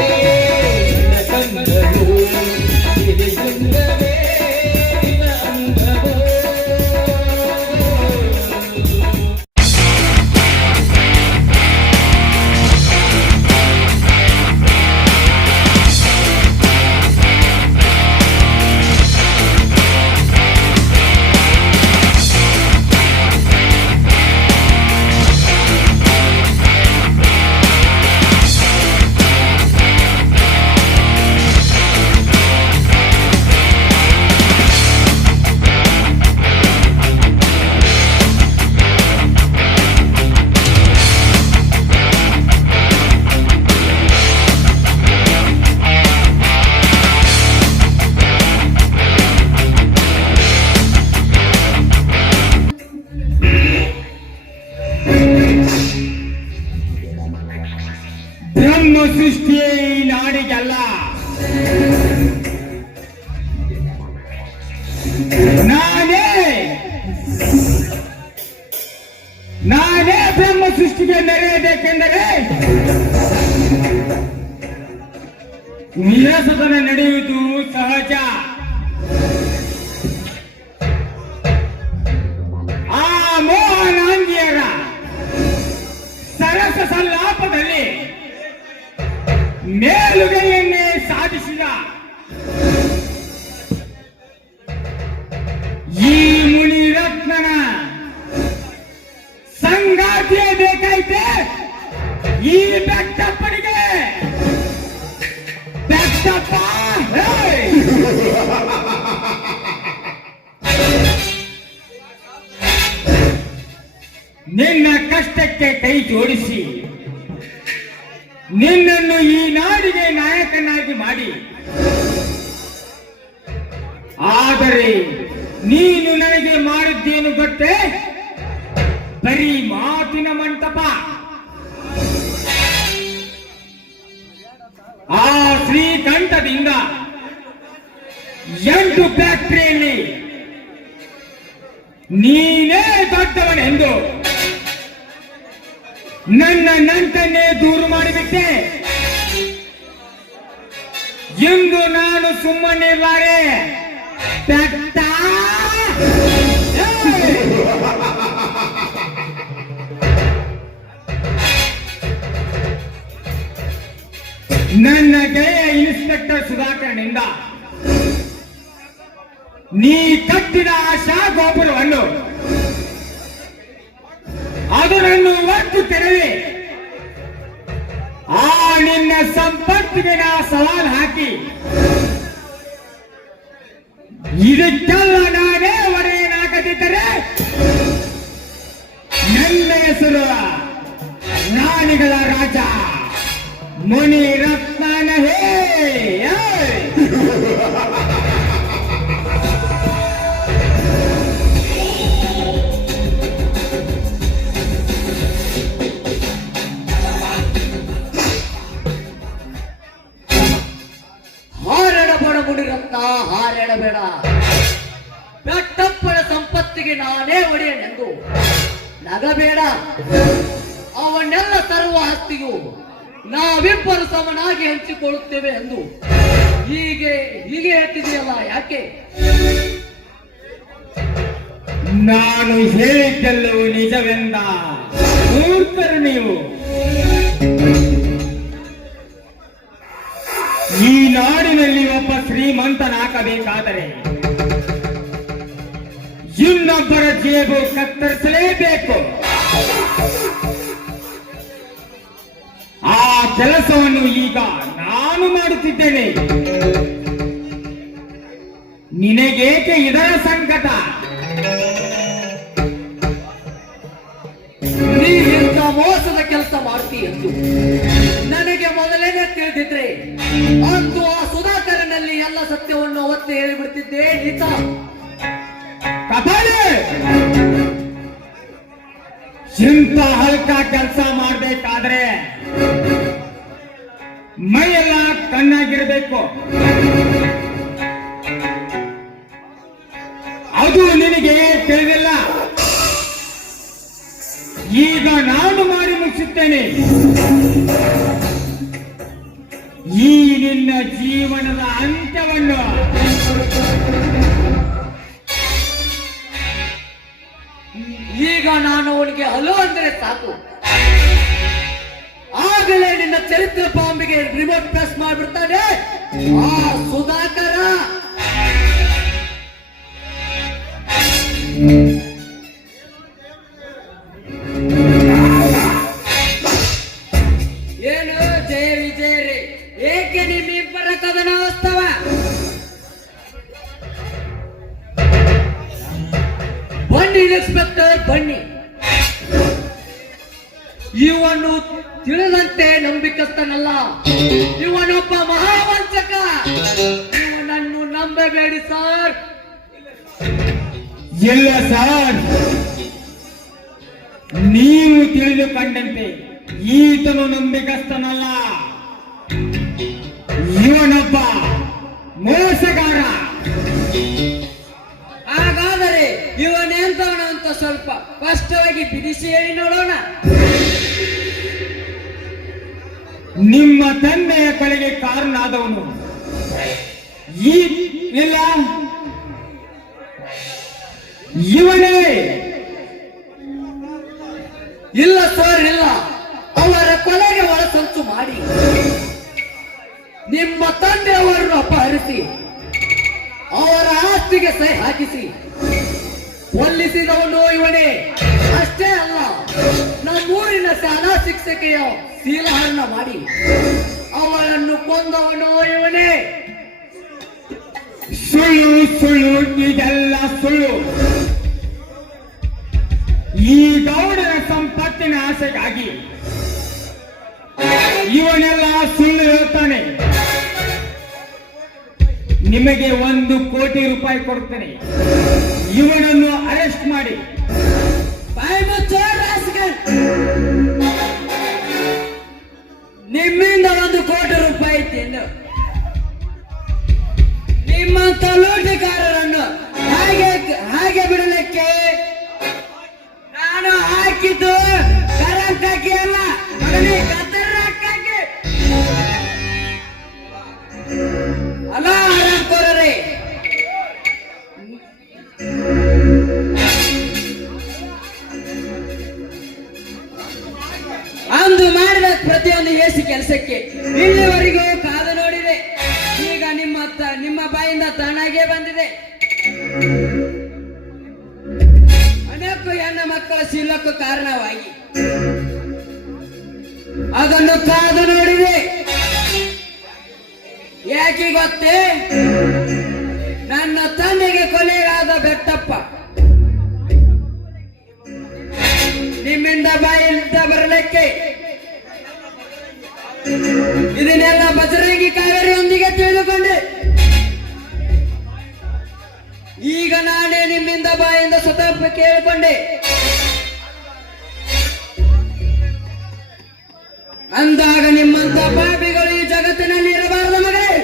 ಚಂದ್ರರು ಚಂದ್ರವೇ ಅಂಗವೋ. ಬ್ರಹ್ಮ ಸೃಷ್ಟಿಯೇ ಈ ನಾಡಿಗಲ್ಲ, ನಾನೇ ಬ್ರಹ್ಮ ಸೃಷ್ಟಿಗೆ ಮೆರೆಯಬೇಕೆಂದರೆ ನಿರಸತನ ನಡೆಯುವುದು ಸಹಜ. ಆ ಮೋಹನಾಂಗಿಯರ ಸರಸ ಸಲ್ಲಾಪದಲ್ಲಿ ಮೇಲುಗೈಯನ್ನೇ ಸಾಧಿಸಿದ ಈ ಮುನಿರತ್ನನ ಸಂಗಾತಿಯೇ ಬೇಕಾಯ್ತೆ ಈ ಬೆಟ್ಟಪ್ಪನಿಗೆ. ಬೆಟ್ಟಪ್ಪ, ನಿನ್ನ ಕಷ್ಟಕ್ಕೆ ಕೈ ಜೋಡಿಸಿ ನಿನ್ನನ್ನು ಈ ನಾಡಿಗೆ ನಾಯಕನಾಗಿ ಮಾಡಿ, ಆದರೆ ನೀನು ನನಗೆ ಮಾಡಿದ್ದೇನು ಗೊತ್ತೇ? ಬರೀ ಮಾತಿನ ಮಂಟಪ. ಆ ಶ್ರೀಕಂಠದಿಂದ 8 ಫ್ಯಾಕ್ಟರಿಯಲ್ಲಿ ನೀನೇ ದೊಡ್ಡವನೆಂದು ನನ್ನ ನಂಟನ್ನೇ ದೂರು ಮಾಡಿಬಿಟ್ಟೆ. ಎಂದು ನಾನು ಸುಮ್ಮನಿರಲಾರೆ. ಬೆಟ್ಟ, ನನ್ನ ಗೆಳೆಯ ಇನ್ಸ್ಪೆಕ್ಟರ್ ಸುಧಾಕರ್ನಿಂದ ನೀ ಕಟ್ಟಿದ ಆಶಾ ಗೋಪುರವನ್ನು ಅದನ್ನು ಒತ್ತು ತೆರವಿ ಆ ನಿನ್ನ ಸಂಪತ್ತಿಗೆ ನಾ ಸವಾಲ್ ಹಾಕಿ ಇದಕ್ಕೆಲ್ಲ ನಾನೇ ಒಡೆಯನಾಗದಿದ್ದರೆ ನನ್ನ ಹೆಸರು ರಾಣಿಗಳ ರಾಜ ಮುನಿರತ್ನ. ಹೇ ಹಾರಾಡಬೇಡ ಮುನಿರತ್ನ, ಹಾರಾಡಬೇಡ. ಬೆಟ್ಟಪ್ಪನ ಸಂಪತ್ತಿಗೆ ನಾನೇ ಒಡೆಯನೆಂದು ನಗಬೇಡ. ಅವನ್ನೆಲ್ಲ ಸರ್ವ ಆಸ್ತಿಯು ನಾವಿಬ್ಬರು ಸಮನಾಗಿ ಹಂಚಿಕೊಳ್ಳುತ್ತೇವೆ ಎಂದು ಹೀಗೆ ಹೇಳ್ತಿದೆಯಲ್ಲ, ಯಾಕೆ? ನಾನು ಹೇಳಿದ್ದೆಲ್ಲವೂ ನಿಜವೆಂದ ಮೂರ್ತರು ನೀವು. ಈ ನಾಡಿನಲ್ಲಿ ಒಬ್ಬ ಶ್ರೀಮಂತನಾಗಬೇಕಾದರೆ ಇನ್ನೊಬ್ಬರ ಜೇಬು ಕತ್ತರಿಸಲೇಬೇಕು. ಆ ಕೆಲಸವನ್ನು ಈಗ ನಾನು ಮಾಡುತ್ತಿದ್ದೇನೆ. ನಿನಗೇಕೆ ಇದರ ಸಂಕಟ? ನೀ ಇಂಥ ಮೋಸದ ಕೆಲಸ ಮಾಡ್ತೀಯೆಂದು ನನಗೆ ಮೊದಲೇನೆ ತಿಳಿದಿದ್ರೆ ಅಂದು ಆ ಸುಧಾಕರನಲ್ಲಿ ಎಲ್ಲ ಸತ್ಯವನ್ನು ಒತ್ತಿ ಹೇಳಿಬಿಡ್ತಿದ್ದೆ. ನಿಜ ಕಪಾಲೆ, ಇಂಥ ಹಲ್ಕ ಕೆಲಸ ಮಾಡಬೇಕಾದ್ರೆ ಮೈಯೆಲ್ಲ ಕಣ್ಣಾಗಿರ್ಬೇಕು. ಈಗ ನಾನು ಮಾಡಿ ಮುಗಿಸುತ್ತೇನೆ. ಈ ನಿನ್ನ ಜೀವನದ ಅಂತ್ಯವನ್ನು. ಈಗ ನಾನು ಅವನಿಗೆ ಹಲೋ ಅಂದರೆ ಸಾಕು, ಆಗಲೇ ನಿನ್ನ ಚರಿತ್ರೆ ಬಾಂಬಿಗೆ ರಿಮೋಟ್ ಪ್ರೆಸ್ ಮಾಡಿಬಿಡ್ತಾನೆ ಆ ಸುಧಾಕರ. ಏನು ಜಯ ವಿಜಯ ರೇ, ಏಕೆ ನಿಮ್ಮಿಬ್ಬರ ಕದನೋತ್ಸವ? ಬನ್ನಿ ಇನ್ಸ್ಪೆಕ್ಟರ್ ಬನ್ನಿ. ಇವನು ತಿಳಿದಂತೆ ನಂಬಿಕಸ್ತನಲ್ಲ, ಇವನೊಬ್ಬ ಮಹಾವಂಚಕ. ಇವನನ್ನು ನಂಬಬೇಡಿ ಸರ್. ಇಲ್ಲ ಸರ್, ನೀವು ತಿಳಿದುಕೊಂಡಂತೆ ಈತನು ನಂಬಿಕಸ್ತನಲ್ಲ, ಇವನೊಬ್ಬ ಮೋಸಗಾರ. ಹಾಗಾದರೆ ಇವನೆಂತವನ ಅಂತ ಸ್ವಲ್ಪ ಸ್ಪಷ್ಟವಾಗಿ ಬಿಡಿಸಿ ಹೇಳಿ ನೋಡೋಣ. ನಿಮ್ಮ ತಂದೆಯ ಕೊಲೆಗೆ ಕಾರಣನಾದವನು ಈ ಇಲ್ಲ, ಇವನೇ. ಇಲ್ಲ ಸರ್, ಇಲ್ಲ. ಅವರ ಕೊಲೆಗೆ ಒಳಸಂಚು ಮಾಡಿ ನಿಮ್ಮ ತಂದೆಯವರನ್ನು ಅಪಹರಿಸಿ ಅವರ ಆಸ್ತಿಗೆ ಸಹಿ ಹಾಕಿಸಿ ಕೊಲ್ಲಿಸಿದವನು ಇವನೇ. ಅಷ್ಟೇ ಅಲ್ಲ, ನಮ್ಮೂರಿನ ಶಾಲಾ ಶಿಕ್ಷಕಿಯ ಶೀಲಹರಣ ಮಾಡಿ ಅವಳನ್ನು ಕೊಂದವನು ಇವನೇ. ಸುಳ್ಳು ಸುಳ್ಳು, ಇದೆಲ್ಲ ಸುಳ್ಳು. ಈ ಗೌಡನ ಸಂಪತ್ತಿನ ಆಸೆಗಾಗಿ ಇವನೆಲ್ಲ ಸುಳ್ಳು ಹೇಳ್ತಾನೆ. ನಿಮಗೆ 1 ಕೋಟಿ ರೂಪಾಯಿ ಕೊಡ್ತೇನೆ, ಇವನನ್ನು ಅರೆಸ್ಟ್ ಮಾಡಿ. ನಿಮ್ಮಿಂದ 1 ಕೋಟಿ ರೂಪಾಯಿ ತಿನ್ನು. ನಿಮ್ಮಂತ ಲೂಟಿಕಾರರನ್ನು ಹಾಗೆ ಬಿಡಲಿಕ್ಕೆ ನಾನು ಹಾಕಿದ್ದು ಕರೆಂಟ್ ಹಾಕಿ ಅಲ್ಲ, ಅಲ್ಲ ಹರಾಮ್ಖೋರರೇ. ಅಂದು ಮಾಡಿದ ಪ್ರತಿಯೊಂದು ಏಸಿ ಕೆಲಸಕ್ಕೆ ಇಲ್ಲಿವರೆಗೂ ಕಾದು ನೋಡಿದೆ. ಈಗ ನಿಮ್ಮ ಬಾಯಿಂದ ತಾನಾಗೇ ಬಂದಿದೆ. ಅನೇಕ ಹೆಣ್ಣು ಮಕ್ಕಳ ಶೀಲಕ್ಕೂ ಕಾರಣವಾಗಿ ಅದನ್ನು ಕಾದು ನೋಡಿದೆ. ಯಾಕೆ ಗೊತ್ತೇ? ನನ್ನ ತಂದೆಗೆ ಕೊಲೆಯಾದ ಬೆಟ್ಟಪ್ಪ ನಿಮ್ಮಿಂದ ಬಾಯಿಂದ ಬರಲಿಕ್ಕೆ ಇದನ್ನೆಲ್ಲ ಬಜರಂಗಿ ಕಾವೇರಿಯೊಂದಿಗೆ ತಿಳಿದುಕೊಂಡೆ. ಈಗ ನಾನೇ ನಿಮ್ಮಿಂದ ಬಾಯಿಂದ ಸ್ವತಃ ಕೇಳಿಕೊಂಡೆ. ಅಂದಾಗ ನಿಮ್ಮಂತ ಪಾಪಿಗಳು ಈ ಜಗತ್ತಿನಲ್ಲಿ ಇರಬಾರದು ಮಗಳೇ.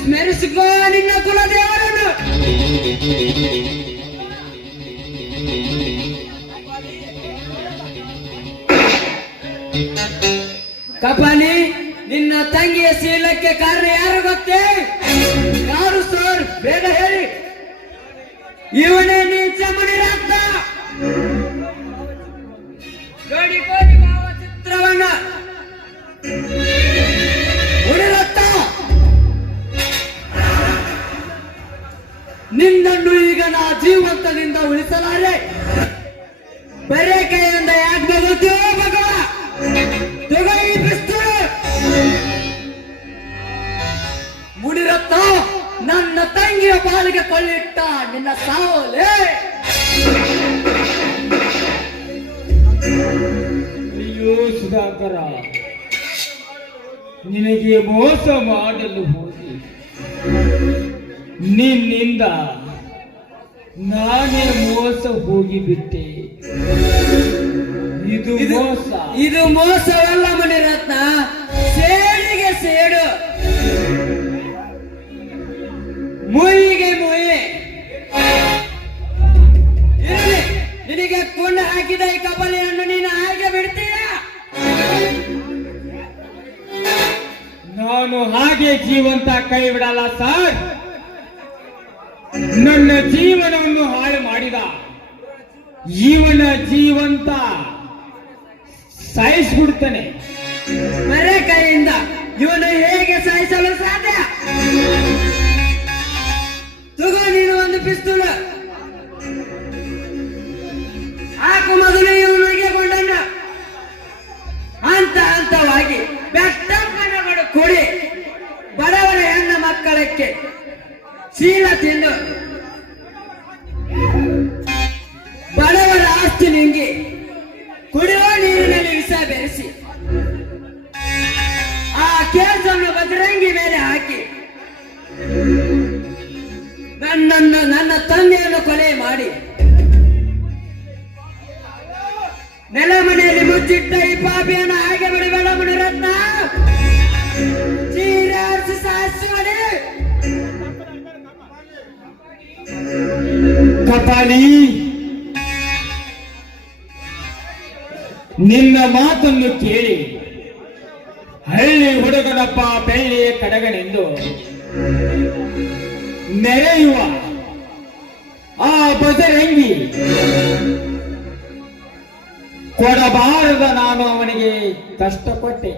ಸ್ಮರಿಸಿಕೋ ನಿನ್ನ ಕುಲದೇವರನ್ನು. ಕಪಾಲಿ, ನಿನ್ನ ತಂಗಿಯ ಶೀಲಕ್ಕೆ ಕಾರಣ ಯಾರು ಗೊತ್ತೇ? ಯಾರು ಸರ್? ಬೇಗ ಹೇಳಿ. ಇವನೇ ನೀಚ ಮುನಿರಾಗ್ತ. ಕೋಟಿ ಭಾವಚಿತ್ರವನ್ನ ಮುನಿರತ್ತ, ನಿನ್ನನ್ನು ಈಗ ನಾ ಜೀವಂತದಿಂದ ಉಳಿಸಲಾರೆ. ಬರೇ ಕೈಯಿಂದ ಯಾಕೆ ಬರುತ್ತೋ ಭಗವ? ತಗೋ ಈ ಪಿಸ್ತೂಲ್. ಮುನಿರತ್ತ, ನನ್ನ ತಂಗಿಯ ಬಾಲಿಗೆ ಕೊಳ್ಳಿಟ್ಟ ನಿನ್ನ ಸಾವಲೇ. ಅಯ್ಯೋ ಸುಧಾಕರ, ನಿನಗೆ ಮೋಸ ಮಾಡಲು ಹೋಗಿ ನಿನ್ನಿಂದ ನಾನೇ ಮೋಸ ಹೋಗಿಬಿಟ್ಟೆ. ಇದು ಮೋಸವಲ್ಲ ಮುನಿರತ್ನ, ಸೇಡಿಗೆ ಸೇಡು, ಮುಯಿಗೆ ಮುಯಿ. ನಾನು ಹಾಗೆ ಜೀವಂತ ಕೈ ಬಿಡಲ್ಲ ಸರ್. ನನ್ನ ಜೀವನವನ್ನು ಹಾಳು ಮಾಡಿದ ಇವನ ಜೀವಂತ ಸಾಯಿಸ್ಬಿಡ್ತಾನೆ. ಬರೇ ಕೈಯಿಂದ ಇವನು ಹೇಗೆ ಸಾಯಿಸಲು ಸಾಧ್ಯ? ತಗೋ ನೀನು ಒಂದು ಪಿಸ್ತೂಲ್ ಹಾಕು, ಮೊದಲು ಇವನಿಗೆ ಗೊಂಡನ್ನ ಹಂತವಾಗಿ ಬೆಟ್ಟಗಳು ಕೊಡಿ. ಬಡವರ ಹೆಣ್ಣು ಮಕ್ಕಳಕ್ಕೆ ಶೀಲ ತಿಂದು ಬಡವರ ಆಸ್ತಿ ನುಂಗಿ ಕುಡಿಯುವ ನೀರಿನಲ್ಲಿ ವಿಷ ಬೆರೆಸಿ ಆ ಕೇಸನ್ನು ಬಜರಂಗಿ ಮೇಲೆ ಹಾಕಿ ನನ್ನ ತಂದೆಯನ್ನು ಕೊಲೆ ಮಾಡಿ ನೆಲಮನೆಯಲ್ಲಿ ಮುಚ್ಚಿಟ್ಟ ಈ ಪಾಪಿಯನ್ನು ಹಾಗೆ ಬಿಡಬೇಡ ಮುನಿರತ್ನ. ಚೀರಾಡಿಸಿ ಸಾಯಿಸುವನೆ. ಕಪಾಲಿ, ನಿನ್ನ ಮಾತನ್ನು ಕೇಳಿ ಹಳ್ಳಿ ಹುಡುಗನಪ್ಪ ಬೆಳ್ಳಿ ಕಡಗನೆಂದು ನೆರೆಯುವ ಆ ಬಜರಂಗಿ ಕೊಡಬಾರದ ನಾನು ಅವನಿಗೆ ಕಷ್ಟಪಟ್ಟೆ.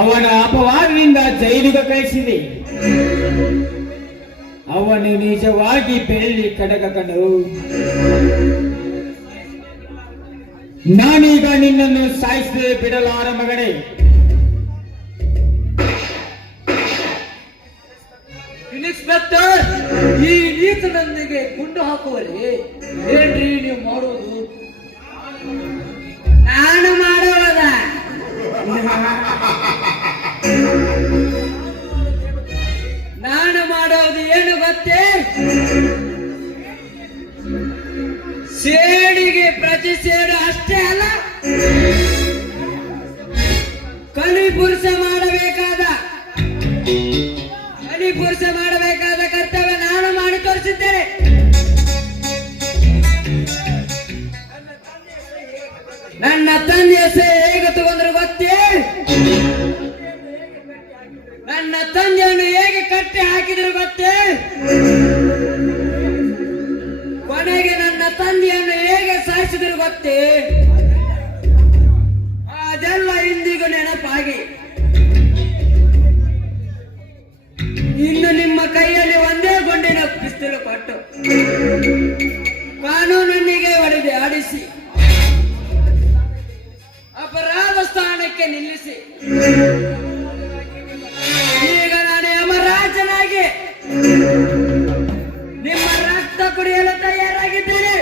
ಅವನ ಅಪವಾದದಿಂದ ಜೈಲಿಗೆ ಕಳಿಸಿದೆ. ಅವನು ನಿಜವಾಗಿ ಬೆಳ್ಳಿ ಕಡಗನು. ನಾನೀಗ ನಿನ್ನನ್ನು ಸಾಯಿಸದೆ ಬಿಡಲಾರ ಮಗನೇ. ಇನ್ಸ್ಪೆಕ್ಟರ್, ಈ ನೀತನೊಂದಿಗೆ ಗುಂಡು ಹಾಕುವರೆ ಏನ್ರಿ ನೀವು ಮಾಡೋದು? ನಾನು ಮಾಡುವುದ ನಾನು ಮಾಡೋದು ಏನು ಗೊತ್ತೇ? ಸೇಡಿಗೆ ಪ್ರತಿ ಸೇಡು ಅಷ್ಟೇ ಅಲ್ಲ, ಕಲಿಪುರುಷ ಮಾಡಬೇಕಾದ ಕರ್ತವ್ಯ ನಾನು ಮಾಡಿ ತೋರಿಸಿದ್ದೇನೆ. ನನ್ನ ತಂದೆಯ ಹೇಗೆ ತಗೊಂಡ್ರು ಗೊತ್ತೇ? ನನ್ನ ತಂದೆಯನ್ನು ಹೇಗೆ ಕಟ್ಟಿ ಹಾಕಿದ್ರು ಗೊತ್ತೇ? ಕೊನೆಗೆ ನನ್ನ ತಂದೆಯನ್ನು ಹೇಗೆ ಸಾಯಿಸಿದ್ರು ಗೊತ್ತೇ? ಅದೆಲ್ಲ ಇಂದಿಗೂ ನೆನಪಾಗಿ ಇನ್ನು ನಿಮ್ಮ ಕೈಯಲ್ಲಿ ಒಂದೇ ಗುಂಡಿನ ಪಿಸ್ತೂಲು ಕೊಟ್ಟು ಕಾನೂನನ್ನಿಗೆ ಹೊಡೆದು ಆಡಿಸಿ ಅಪರಾಧ ಸ್ಥಾನಕ್ಕೆ ನಿಲ್ಲಿಸಿ ಈಗ ನಾನು ಯಮರಾಜನಾಗಿ ನಿಮ್ಮ ರಕ್ತ ಕುಡಿಯಲು ತಯಾರಾಗಿದ್ದೇನೆ.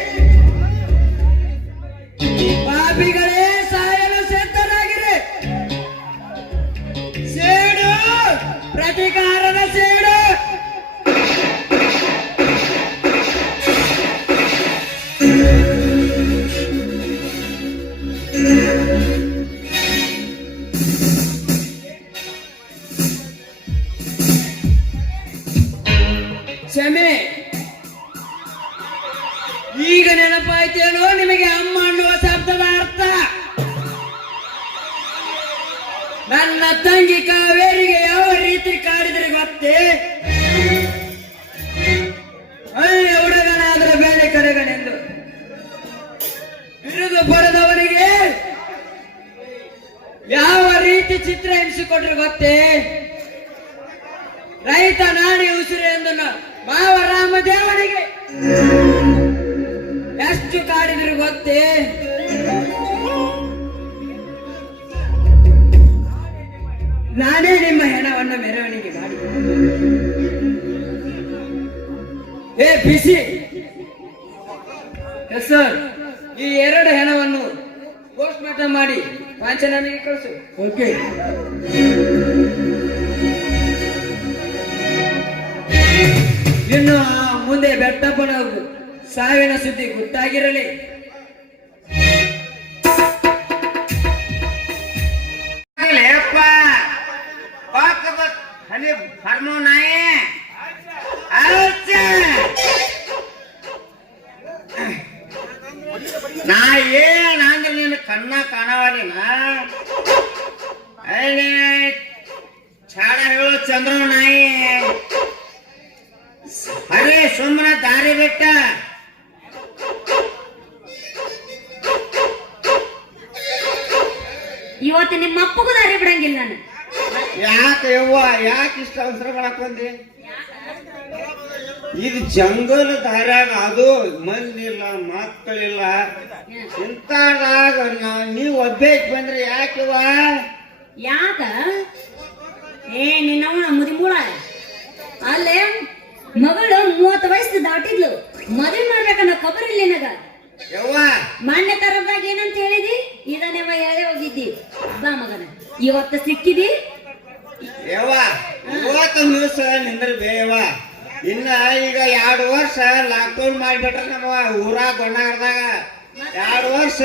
ಪಾಪಿಗಳೇ ಸಾಯಲು ಸಿದ್ಧರಾಗಿರಿ. ಸೇಡು, ಪ್ರತಿಕಾರದ ಸೇಡು. ಕ್ಷಮೆ. ಈಗ ನೆನಪಾಯ್ತೇನೋ ನಿಮಗೆ ಅಮ್ಮ ಅನ್ನುವ ಶಬ್ದದ ಅರ್ಥ? ನನ್ನ ತಂಗಿ ಕಾವೇರಿಗೆ ಯಾವ ರೀತಿ ಕಾಡಿದರೆ ಗೊತ್ತೇ? ಹಳ್ಳಿಯ ಹುಡುಗನಾದರೂ ಬೇಳೆ ಕಡೆಗನೆಂದು ಬಿರುದು ಪಡೆದವರಿಗೆ ಯಾವ ರೀತಿ ಚಿತ್ರ ಹಿಂಸಿಕೊಟ್ರು ಗೊತ್ತೇ? ರೈತ ನಾಡಿ ಉಸಿರು ಎಂದು ಮಾವ ರಾಮದೇವನಿಗೆ ಎಷ್ಟು ಕಾಡಿದ್ರು ಗೊತ್ತೇ? ನಾನೇ ನಿಮ್ಮ ಹೆಣವನ್ನು ಮೆರವಣಿಗೆ ಮಾಡಿ ಬಿಸಿ. ಎಸ್ ಸರ್, ಈ 2 ಹೆಣವನ್ನು ಪೋಸ್ಟ್ ಮಾರ್ಟಮ್ ಮಾಡಿ ವಾಂಚನಿಗೆ ಕಳಿಸು. ಓಕೆ. ಇನ್ನು ಮುಂದೆ ಬೆಟ್ಟಪ್ಪನ ಸಾವಿನ ಸುದ್ದಿ ಗುಟ್ಟಾಗಿರಲಿ. ನಾ ಏನಂದ್ರೆ ನಿನ್ನ ಕಣ್ಣ ಕಾಣವಲಿನ. ಏನೇ ಚಾಡ ಹೇಳು ಚಂದ್ರ ನಾಯಿ ಅರೇ ಸುಮ್ಮನೆ ದಾರಿ ಬಿಟ್ಟ ಇವತ್ತು ನಿಮ್ಮ ಅಪ್ಪಗೂ ದಾರಿ ಬಿಡಂಗಿಲ್ಲ ನಾನು. ಯಾಕೆ ಯವ್ವ ಯಾಕೆ ಇಷ್ಟ ಅವಸರ ಮಾಡಕ್ ಬಂದಿ ಇದು ಜಂಗಲ್ ದಾರ್ಯಾಗ ಅದು ಮಂದಿಲ್ಲ ಮಕ್ಕಳಿಲ್ಲ ಇಂತಾದಾಗ ನೀವು ಒಬ್ಬೇಕ್ ಬಂದ್ರೆ ಯಾಕಿವ ಯಾಕ ನಿನ್ನವನ ಮುದಿಮೂಳ ಅಲ್ಲೇ ಮಗಳು 30 ವಯಸ್ಸು ದಾಟಿದ್ಲು ಮದುವೆ ಮಾಡ್ಬೇಕನ್ನೋ ಖಬರ್ ಇಲ್ಲ ನಿನಗ ಯವ್ವ ಮಾನ್ಯ ತರದಾಗ ಏನಂತ ಹೇಳಿದಿ ಇದನ್ನೇವ ಹೇಳಿ ಹೋಗಿದ್ದಿ ಬಾ ಮಗನ ಇವತ್ತು ಸಿಕ್ಕಿದಿ ಯವ್ವ ಇವತ್ತು ನ್ಯೂಸ್ ನಿಂದ್ರ ಬೇಯವ್ವ ಇನ್ನ ಈಗ 2 ವರ್ಷ ಲಾಕ್ಡೌನ್ ಮಾಡಿಬಿಟ್ರ ನಮ್ಮ ಊರಾಗ ಗೊಂಡಾಗದಾಗ 2 ವರ್ಷ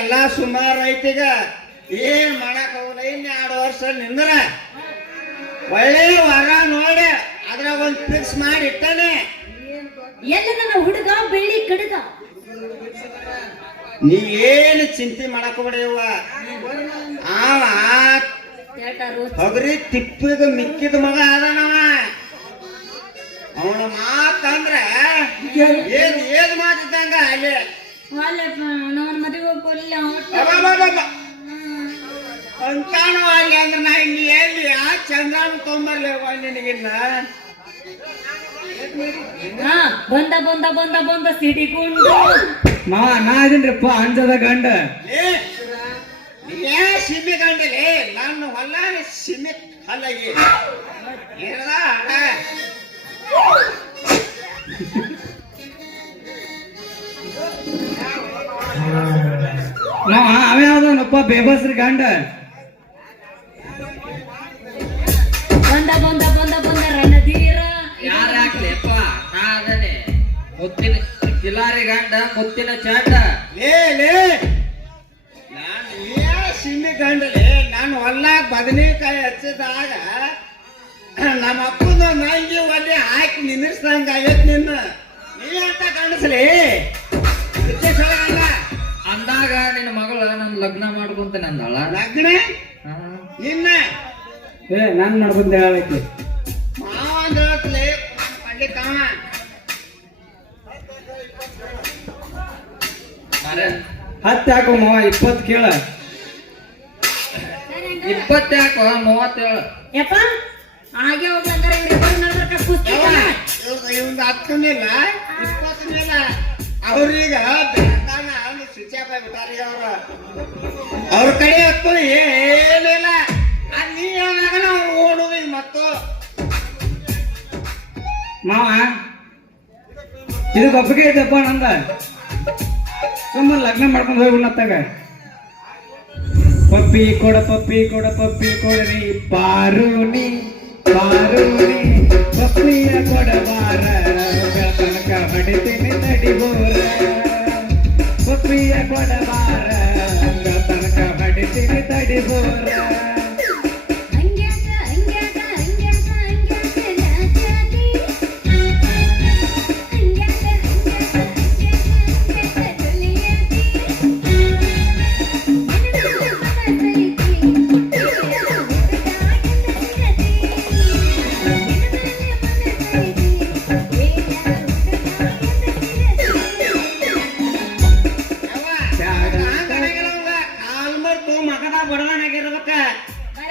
ಎಲ್ಲಾ ಸುಮಾರು ಐತೀಗ ಏನ್ ಮಾಡಕ್ ಹೋಗಲ್ಲ ಇನ್ 2 ವರ್ಷ ನಿಂದ್ರ ಒಳ್ಳೆ ವರ ನೋಡಿ ಅದ್ರಾಗ ಒಂದ್ ಫಿಕ್ಸ್ ಮಾಡಿ ಇಟ್ಟಾನೆ ಎಲ್ಲ ನನ್ನ ಹುಡುಗ ಬೆಳ್ಳಿ ಕಡುಗ ನೀ ಏನು ಚಿಂತೆ ಮಾಡಕ್ ಹೋಗ್ಬೇಡವ್ವ ಆವ ಹಗರಿ ತಿಪ್ಪಿಗ ಮಿಕ್ಕಿದ ಮಗ ಅದನವ ಅವನ ಮಾತಂದ್ರ ಏನ್ ಮಾತಿದ್ದಂಗ ಅಲ್ಲಿ ನಾನು ಮದುವೆ ಹೋಗಿಲ್ಲ ಅಂತಾನು ಅಲ್ಲಿ ಅಂದ್ರ ನಾ ಇಲ್ಲಿ ಎಲ್ಲಿ ಆ ಚಂದ್ರನ ತೊಂಬರ್ಲಿ ನಿನಗಿನ್ನ ಬಂದ ಬಂದ ಬಂದ ಬಂದ ಸಿಡಿಗುಂಡು ಮಾವ ನಾ ಇದೀನ್ರಿಪ್ಪ ಅಂಜದ ಗಂಡ ಏ ಸಿಮ್ಮಿ ಗಂಡಲಿ ನನ್ನ ಹೊಲ ಸಿಮ್ಮಿ ಹಲ್ಲಗಿ ಏನದ ನಾವ್ ಅವ್ಯಾವ್ದನಪ್ಪ ಬೇಬಸ್ರಿ ಗಂಡ ಬಂದ ಬಂದ ಬಂದ ಬಂದ ರಣಧೀರ ಯಾರ ಹಾಕ್ಲಿಪ್ಪ ನಾ ಅದನೆ ಮುತ್ತಿನ ಕಿಲಾರಿ ಗಂಡ ಮುತ್ತಿನ ಚಾಟ ಲೇ ನಾನು ಏ ಸಿಮ್ಮಿ ಗಂಡಲಿ ನಾನು ಹೊಲ್ಲಾಗ ಬದನೆಕಾಯಿ ಹಚ್ಚಿದಾಗ ನಮ್ಮ ಅಪ್ಪನ ನಂಗೆ ಒಳ್ಳೆ ಹಾಕಿ ನಿಂದಿರ್ಸ್ದಂಗ ಆಗೈತ್ ನಿನ್ನ ನೀ ಅಂತ ಕಾಣಿಸ್ಲಿ ಗಂಡ ಅಂದಾಗ ನಿನ್ನ ಮಗಳ ನನ್ ಲಗ್ನ ಮಾಡ್ಕೊಂತೇನೆ ಅಂದಾಳ ಲಗ್ನ ನಿನ್ನ ನನ್ ನಡ್ಬಂದ ಹೇಳಕ್ಕೆ ಮಾವ ಅಂದ್ರೆ ಪಡ್ಲಿ ಕಾಮ ಹತ್ತು ಹಾಕೋ ಮಾವ 20 ಕೇಳ 20 ಯಾಕೋ 37 ಯಪ್ಪ ಹಾಗೆ ಹೋಗ್ಲಂಗಾರ ಇವ್ರಿಬ್ಬರು ನಡ್ಬರ್ಕ ಕುಸ್ತಿ ಇವಂದು 10 ಇಲ್ಲ 20 ಇಲ್ಲ ಅವ್ರೀಗ ಬೆಳಗಾನ ಸ್ವಿಚ್ ಆಫ್ ಆಗಿಬಿಟ್ಟಾರೀಗ ಅವ್ರ ಕಡೆ ಹತ್ತು ಏನಿಲ್ಲ ನೀ ನಾವು ಓಡುದು ಈಗ ಮತ್ತು ಮಾವ ಇದು ಒಪ್ಪಿಗೆ ಐತಪ್ಪ ನಂದ ಸುಮ್ಮನೆ ಲಗ್ನ ಮಾಡ್ಕೊಂಡು ಹೋಗ್ಬಿಡ್ಲತ್ತಾಗ ಪಪ್ಪಿ ಕೊಡ ಕೊಡ್ರಿ ಪಾರುನಿ ಪಪ್ಪಿಯ ಕೊಡಬಾರ ತನಕ ಹೊಡಿತೀನಿ ತಡಿಬೋರ ಪಪ್ಪಿಯ ಕೊಡಬಾರ ತನಕ ಹೊಡಿತೀನಿ ತಡಿಬೋರ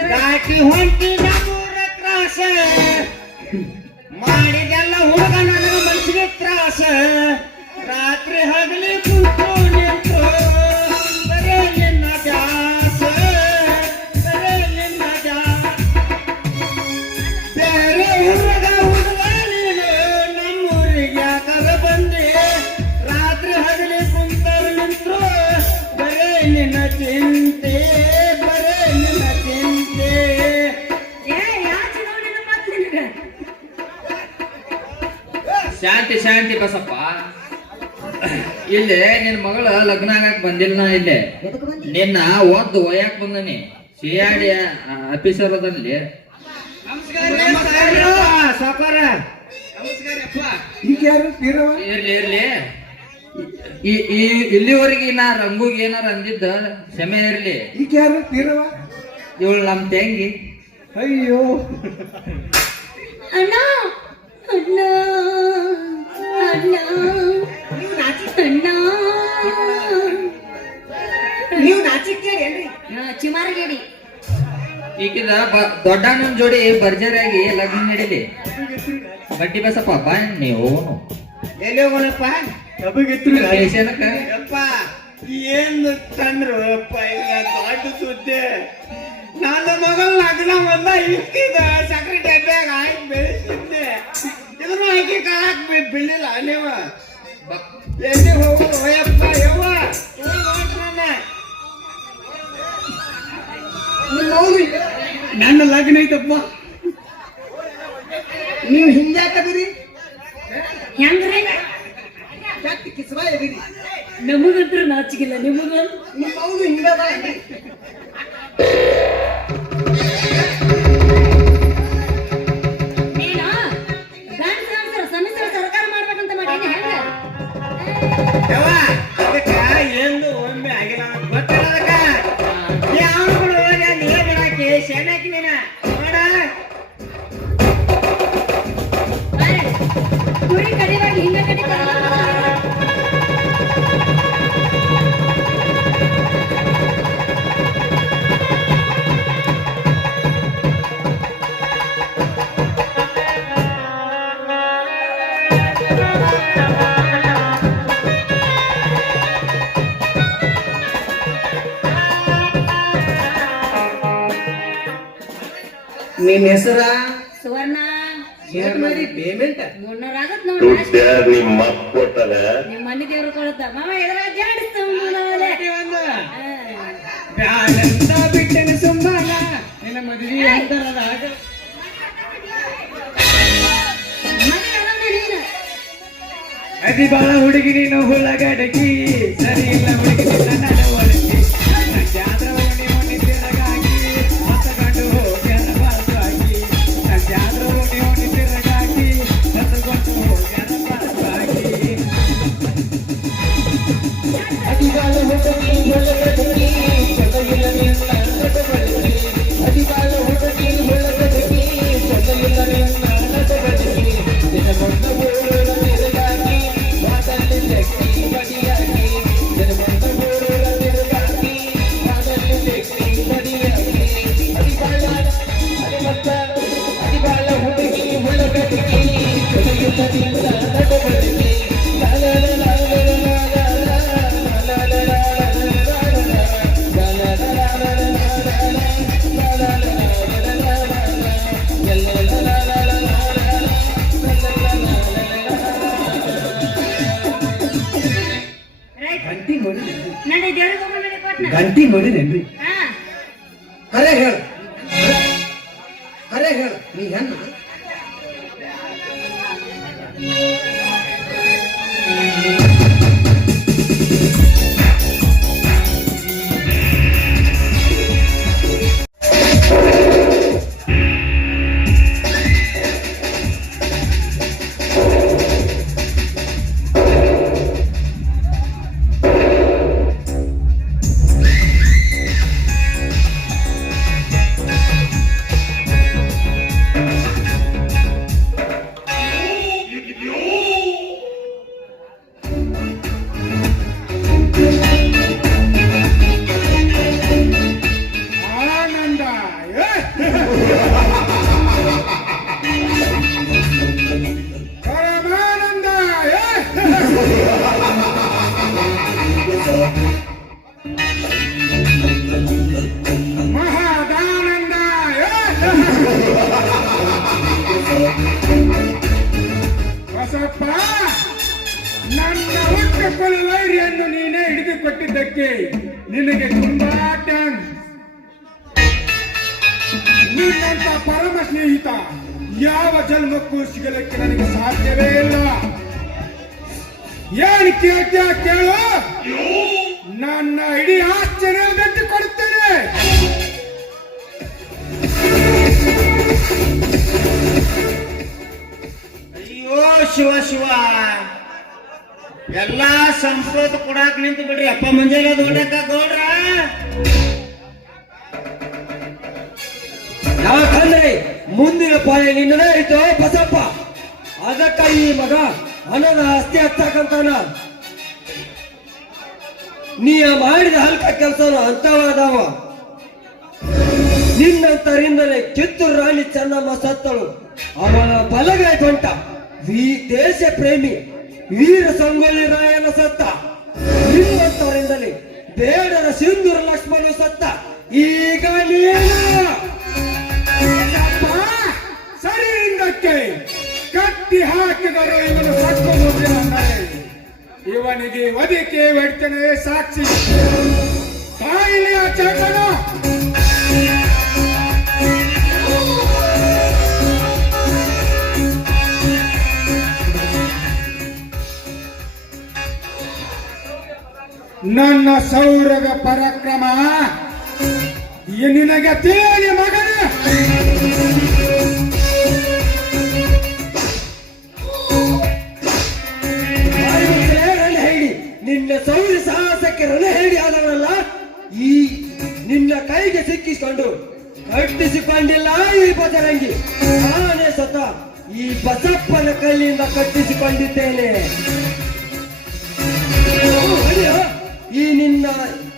ದಾಟಿ ಹೊಂಟಿ ನಮ್ಮೂರ ಕ್ರಾಸ ಮಾಡಿದೆಲ್ಲ ಹುಡುಗ ನನಗ ಮನಸ್ಸಿಗೆ ತ್ರಾಸ ರಾತ್ರಿ ಹಗಲಿ ಕುಂತು ನಿಂತು ಬರೇ ನಿನ್ನ ದಾಸ ಬರೇ ನಿನ್ನ ಬೇರೆ ಹುಡುಗ ನೀನು ನಮ್ಮೂರಿಗೆ ಯಾಕದ ಬಂದೆ ರಾತ್ರಿ ಹಗಲಿ ಕುಂತರು ನಿಂತು ಬರೇ ನಿನ್ನ ಚಿಂತೆ ಶಾಂತಿ ಬಸಪ್ಪ ಇಲ್ಲಿ ನಿನ್ ಮಗಳ ಲಗ್ನ ಆಗಕ್ ಬಂದಿಲ್ಲ ನಾ ಇಲ್ಲಿ ನಿನ್ನ ಒದ್ದು ಒಯ್ಯಾಕ್ ಬಂದನಿ ಸಿಆಡಿ ಆಫೀಸರ್ ಅದಲ್ಲಿ ಸಾಕಾರ ಇರ್ಲಿ ಇಲ್ಲಿವರೆಗೆ ನಾ ರಂಗುಗೆ ಏನಾರ ಅಂದಿದ್ದ ಕ್ಷಮೆ ಇರ್ಲಿ ಇವಳು ನಮ್ಮ ತಂಗಿ. ಅಯ್ಯೋ ಅಣ್ಣ ಅಣ್ಣ ಅಣ್ಣ ಅಣ್ಣ ನೀವು ನಾಚಿಕೇರಿ ಚಿಮಾರಗೇಡಿ ಈಗಿನ ದೊಡ್ಡಣ್ಣನ ಜೋಡಿ ಭರ್ಜರಿಯಾಗಿ ಲಗ್ನ ನಡೀಲಿ. ಬಡ್ಡಿ ಬಸಪ್ಪ ಬಾ ನೀವು ಎಲ್ಲಿ ಹೋಗೋಣಪ್ಪ? ದೇಶನಕ್ಕ ಯಪ್ಪ ಏನು ತಂದ್ರು ಅಪ್ಪ, ಈಗ ದೊಡ್ಡ ಸುದ್ದಿ. ನನ್ನ ಮಗಳ ಲಗ್ನ ಬಂದ ಇಕ್ಕಿದ ಸಕ್ರೆ ಡಬ್ಬ್ಯಾಗ ಹಾಕಿ ಬೆಳೆಸಿದ್ದೆ. ಇದನ್ನು ಹಾಕಿ ಕಾಳಾಕ್ ಬಿಡ್ಲಿಲ್ಲ ನೀವು. ಎಲ್ಲಿ ಹೋಗೋದು ಯಪ್ಪ? ಯವ್ವ ನನ್ನ ಲಗ್ನ ಐತಪ್ಪ. ನೀವು ಹಿಂಗ್ಯಾಕದಿರಿ? ಹೆಂಗ್ರಿ ಕೆಟ್ಟ ಕಿಸ್ಬಾ ಇದೀರಿ. ನಮಗಂತ್ರ ನಾಚಿಕಿಲ್ಲ, ನಿಮಗ ನಿಮ್ಮ ಹೌದು ಹಿಂಗದ. ನೀನು ಗಂಡ ಸಮ್ಮಿಶ್ರ ಸರ್ಕಾರ ಮಾಡ್ಬೇಕಂತ ಮಾಡೀನಿ. ಹೆಂಗ ಯವ್ವ ಅದಕ್ಕ ಎಂದು ಒಮ್ಮೆ ಆಗಿಲ್ಲ ಗೊತ್ತಿಲ್ಲ. ಅದಕ್ಕ ಯಾವಗಳು ನೀರ್ ಬಿಡಾಕಿ ಶೆಣಾಕಿ ನೀನ ನೋಡ. ಕುರಿ ಕಡಿವಾಗಿ ಹಿಂಗ ಕಡಿತಾರ. ನಿನ್ನ ಹೆಸರ ಸುವರ್ಣ ಪೇಮೆಂಟ್ 300 ಆಗತ್ ನೋಡಿ. ನಿಮ್ಮ ಕೊಟ್ಟದ ನಿಮ್ಮ ಮನೆ ದೇವ್ರು ಕೊಡುತ್ತ ಮಾಮ ಎದ್ರ ಜಾಡಿಸ್ತು ಬ್ಯಾಡಂತ ಬಿಟ್ಟನ ಸುಮ್ಮನ ನಿನ್ನ ಮದುವೆ ಅಂತರದಾಗ. ನೀನು ಅದಿ ಬಾಳ ಹುಡುಗಿ ನೀನು ಹುಳಗಡಗಿ, ಸರಿ ಇಲ್ಲ ಹುಡುಗಿ ನಿನ್ನ ನಡವಳಿಕೆ. ಸಂಜಾದ್ರ ಓಣಿ ಓಣಿ ತಿರಗಾಗಿ ಹೊತ್ತಗೊಂಡು ಹೋಗ್ಯಾನ ಬಾಳ್ವಾಗಿ. ಸಂಜಾದ್ರ ಓಣಿ ಓಣಿ ತಿರಗಾಗಿ ಹೊತ್ತಗೊಂಡು ಹೋಗ್ಯಾನ ಬಾಳ್ವಾಗಿ. ಅದಿ ಬಾಳ ಹುಡುಗಿ ಹುಳಗಡಗಿ, ಸರಿಯಿಲ್ಲ ನಿನ್ನ ನಡವಳಿಕೆ. ಅದಿ ಬಾಳ ಹುಡುಗಿ ಹುಳಗಡಗಿ, ಸರಿಯಿಲ್ಲ ನಿನ್ನ ನಡವಳಿಕೆ. ನಿನ್ನ ಮುಂದೆ ಊರುಳ ತಿರುಗಾಗಿ ವಾದಲ್ಲಿ ಶಕ್ತಿ ಬಡಿಯಾಗಿ. ನಿನ್ನ ಮುಂದೆ ಊರುಳ ತಿರುಗಾಗಿ ವಾದಲ್ಲಿ ಶಕ್ತಿ ಬಡಿಯಾಗಿ. ಅದಿ ಬಾಳ ಹುಡುಗಿ ಹುಳಗಡಗಿ, ಸರಿಯಿಲ್ಲ ನಿನ್ನ ನಡವಳಿಕೆ. ಲಾ ಲಾ ಲಾ ಲಾ ಲಾ ಲಾ ಲಾ ಲಾ ಲಾ ಲಾ ಲಾ ನಡಿ ದೇವ್ರಿಗೆ ಹೋಗೋಣ ನಡಿ ಕೊಟ್ನ. ಗಂಟಿ ನೋಡಿದೇನ್ರಿ? ಹಾ ಅರೆ ಹೇಳ, ಅರೆ ಹೇಳ, ನೀ ಹೆಣ್ಣ? ಆನಂದ ಪರಮಾನಂದ ಮಹಾದಾನಂದ ಬಸಪ್ಪ, ನನ್ನ ಹುಟ್ಟುಕೊಳ್ಳ ವೈರಿಯನ್ನು ನೀನೇ ಹಿಡಿದುಕೊಟ್ಟಿದ್ದಕ್ಕೆ ನಿನಗೆ ತುಂಬಾ ಥ್ಯಾಂಕ್ಸ್. ನಿನ್ನಂತ ಪರಮ ಸ್ನೇಹಿತ ಯಾವ ಜನ್ಮಕ್ಕೂ ಸಿಗಲಿಕ್ಕೆ ನನಗೆ ಸಾಧ್ಯವೇ ಇಲ್ಲ. ಏನು ಕೇಳ್ತೀಯ ಕೇಳು, ನನ್ನ ಇಡೀ ಆಶ್ಚರ್ಯ ಗಟ್ಟಿ ಕೊಡುತ್ತೇನೆ. ಅಯ್ಯೋ ಶಿವ ಶಿವ, ಎಲ್ಲಾ ಸಂಸ್ಕೃತ ಕೊಡಾಕ್ ನಿಂತು ಬಿಡ್ರಿ ಅಪ್ಪ. ಮುಂಜಾನೆ ದೊಡ್ಡಕ್ಕ ಗೌಡ್ರ ಮುಂದಿನ ಪಾಳೆ ನಿನ್ನದೇ ಆಯ್ತು ಬಸಪ್ಪ. ಅದಕ್ಕ ಈ ಮಗ ಹಣದ ಆಸ್ತಿ ಹಚ್ಚಕಂತಾನ. ನೀ ಮಾಡಿದ ಹಲ್ಕ ಕೆಲಸನ ಅಂತವಾದವ. ನಿನ್ನಂತರಿಂದಲೇ ಕಿತ್ತೂರು ರಾಣಿ ಚೆನ್ನಮ್ಮ ಸತ್ತಳು. ಅವನ ಬಲಗೈ ಬಂಟ ದೇಶ ಪ್ರೇಮಿ ವೀರ ಸಂಗೊಳ್ಳಿ ರಾಯನ ಸತ್ತ. ನಿನ್ನಂತವರಿಂದಲೇ ಬೇಡರ ಸಿಂಧೂರ ಲಕ್ಷ್ಮಣ ಸತ್ತ. ಈಗ ನೀನು ಸರಿ ಹಿಂದಕ್ಕೆ ಕಟ್ಟಿ ಹಾಕಿದರು ಇವನು ಸತ್ತು. ಇವನಿಗೆ ವಧಿಕೆ ವೆಡ್ತನೆ ಸಾಕ್ಷಿ. ಕಾಯಿಲೆಯ ಚೇತನ ನನ್ನ ಸೌರಗ ಪರಾಕ್ರಮ ನಿನಗೆ ತೇಲಿ ಮಗನೇ. ಹೇಳಿ ನಿನ್ನ ಸೌರಿ ಸಾಹಸಕ್ಕೆ ರಣ ಹೇಳಿ ಆದವನಲ್ಲ. ಈ ನಿನ್ನ ಕೈಗೆ ಸಿಕ್ಕಿಸಿಕೊಂಡು ಕಟ್ಟಿಸಿಕೊಂಡಿಲ್ಲ ಈ ಬಜರಂಗಿ. ನಾನೇ ಸತ ಈ ಬಸಪ್ಪನ ಕೈಯಿಂದ ಕಟ್ಟಿಸಿಕೊಂಡಿದ್ದೇನೆ. ಈ ನಿನ್ನ